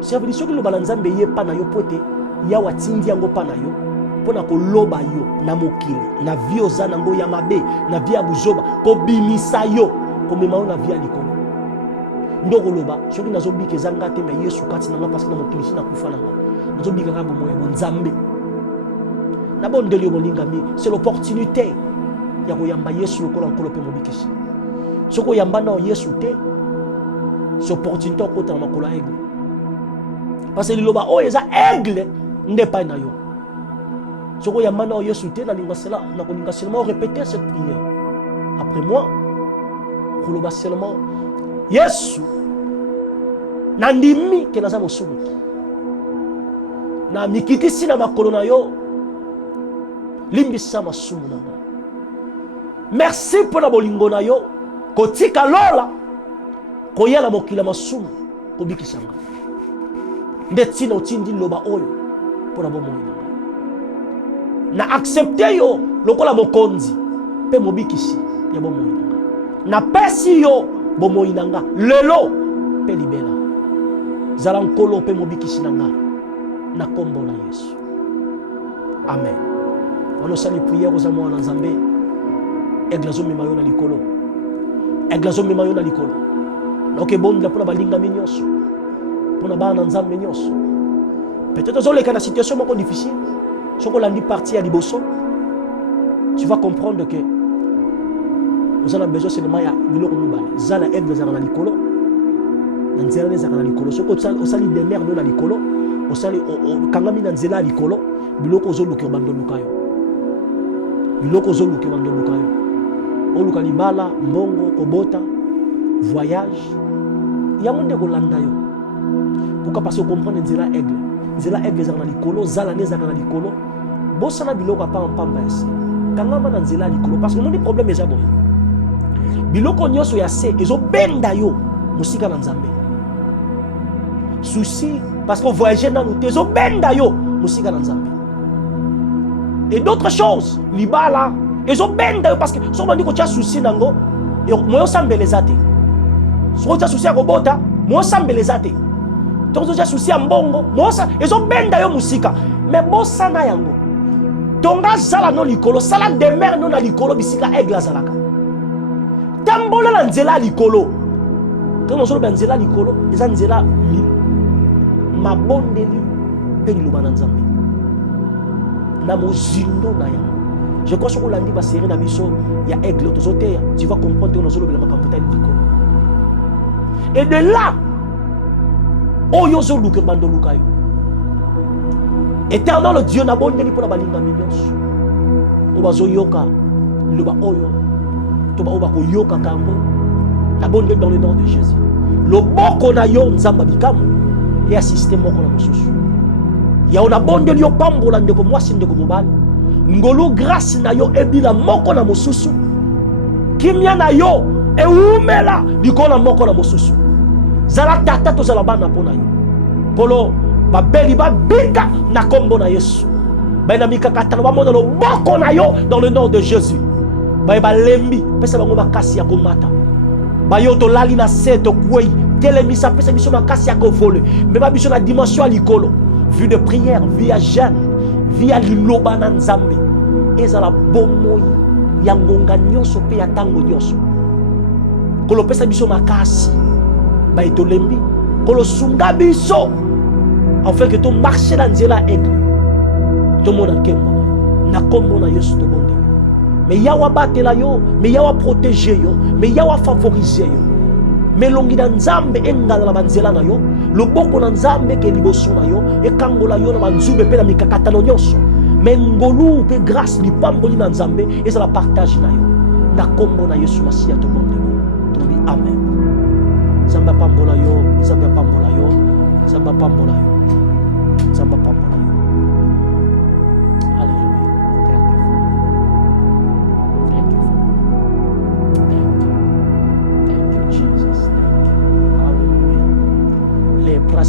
Ça veut dire que liloba na Nzambe ye pa na yo pote ya watindi yango pa na yo pona ko loba yo na mokili na vie ozana ngo ya mabe na vie ya buzoba ko bimisa yo ko mema na vie ya likolo. Ndoko loba soki nazo bika ezanga te mais Yesu kati nanga parce que na mokili sina kufa nanga nazo bika ka bomoya bo Nzambe. Na bon de l'ingami, c'est l'opportunité. Ya koyamba Yesu lokola nkolo pe mobikisi. Soko yamba na Yesu te, c'est opportunité ko ta makolo aigle. Parce que liloba o eza aigle nde pa na yo. Soko yamba na Yesu te na linga cela, na kolinga seulement répéter cette prière. Après moi, koloba seulement Yesu na ndimi ke naza mosumu. Na mikitisi na makolo na yo. Limbisa masumu nanga. Merci pour la bolingo na yo. Kotika lola. Koyela mokila masumu. Kobikisanga. Ndetina otindi loba oyo. Pour la bomoyi nanga. Na accepte yo. Lokola mokonzi. Pe mobikisi. Ya bomoyi nanga. Na pesi yo. Bomoyi nanga. Lelo. Pe libela. Zala nkolo pe mobikisi nanga. Na kombo na Yesu. Amen. On sali prière aux amours en Nzambe. Eglazo memayo na likolo. Eglazo memayo na likolo. Donc bon la pour la balinga minyoso. Pour na ba na Nzambe minyoso. Peut-être dans les situation moko difficile. Soko landi parti à liboso. Tu vas comprendre que nous avons besoin seulement ya biloko mibale. Zala eglazo na likolo. Na nzela les na likolo. Soko osali de mer na likolo. Osali kangami na nzela likolo. Biloko zo luki bando lukayo. Biloko zo luki bando lukayo. Oluka libala, mbongo, kobota, voyage. Ya monde ko landa yo. Pourquoi parce que comprendre nzela aigle. Nzela aigle za na likolo, zala neza na likolo. Bosana biloko pa mpamba yase. Kangama na nzela likolo parce que mon problème eza boye. Biloko nyoso ya se ezo benda yo musika na Nzambe. Souci parce que voyager na nous ezo benda yo musika na Nzambe. Et d'autres choses, libala, ils ont ben parce que si on dit que tu as souci nango, moi semble les athées. Si tu as souci à robota, moi semble les athées. Donc tu as souci à mbongo, moi ça, ils ont ben d'ailleurs musika. Mais bon ça na yango. Tonga zala no likolo, sala demer no na likolo bisika aigle zalaka. Tambola la nzela likolo. Quand on solo benzela likolo, ils ont nzela li mabondeli pe liloba na Nzambe. Na mozindo na ya. Je crois que si on l'a dit, il y a aigle, tu vas comprendre que nous avons et de là, éternel le Dieu n'a pas de pour la balinga millions. Obazo yoka, le ba oyo, toba obako yoka kango, la bonne dans le nom de Jésus. Le boko na yo nzamba bikamu et assisté moko na mosusu. Ya ona bonde yo pambola ndeko mwasi ndeko mobali. Ngolo grâce na yo ebila moko na mosusu. Kimia na yo eumela likolo moko na mosusu zala tata to zala bana pona yo kolo babeli babika na kombo na Yesu baina mikakatana bamona loboko na yo dans le nom de Jésus ba lembi pesa bango makasi ya komata bayo to lali na seto kwei telemisa pesa biso makasi ya ko voler mais ba biso na dimension likolo vie de prière via jeûne via liloba na nzambe ezala bomoi ya ngonga nyonso pe ya tango nyonso kolo pesa biso makasi ba etolembi kolo sunga biso afin que to marcher dans nzela aigle to mona kembo na kombo na Yesu to bonde mais yawa batela yo mais yawa protéger yo mais yawa favoriser yo mais longi na nzambe engala na banzela na yo loboko na nzambe ke liboso na yo ekangola yo na banzube pe na mikakatano nyonso mais ngolu pe grâce lipamboli na nzambe ezala partage na yo na kombo na Yesu Masiya to bonde to bi amen. Zamba pambola yo, Zamba pambola yo, Zamba pambola yo, Zamba pambola yo.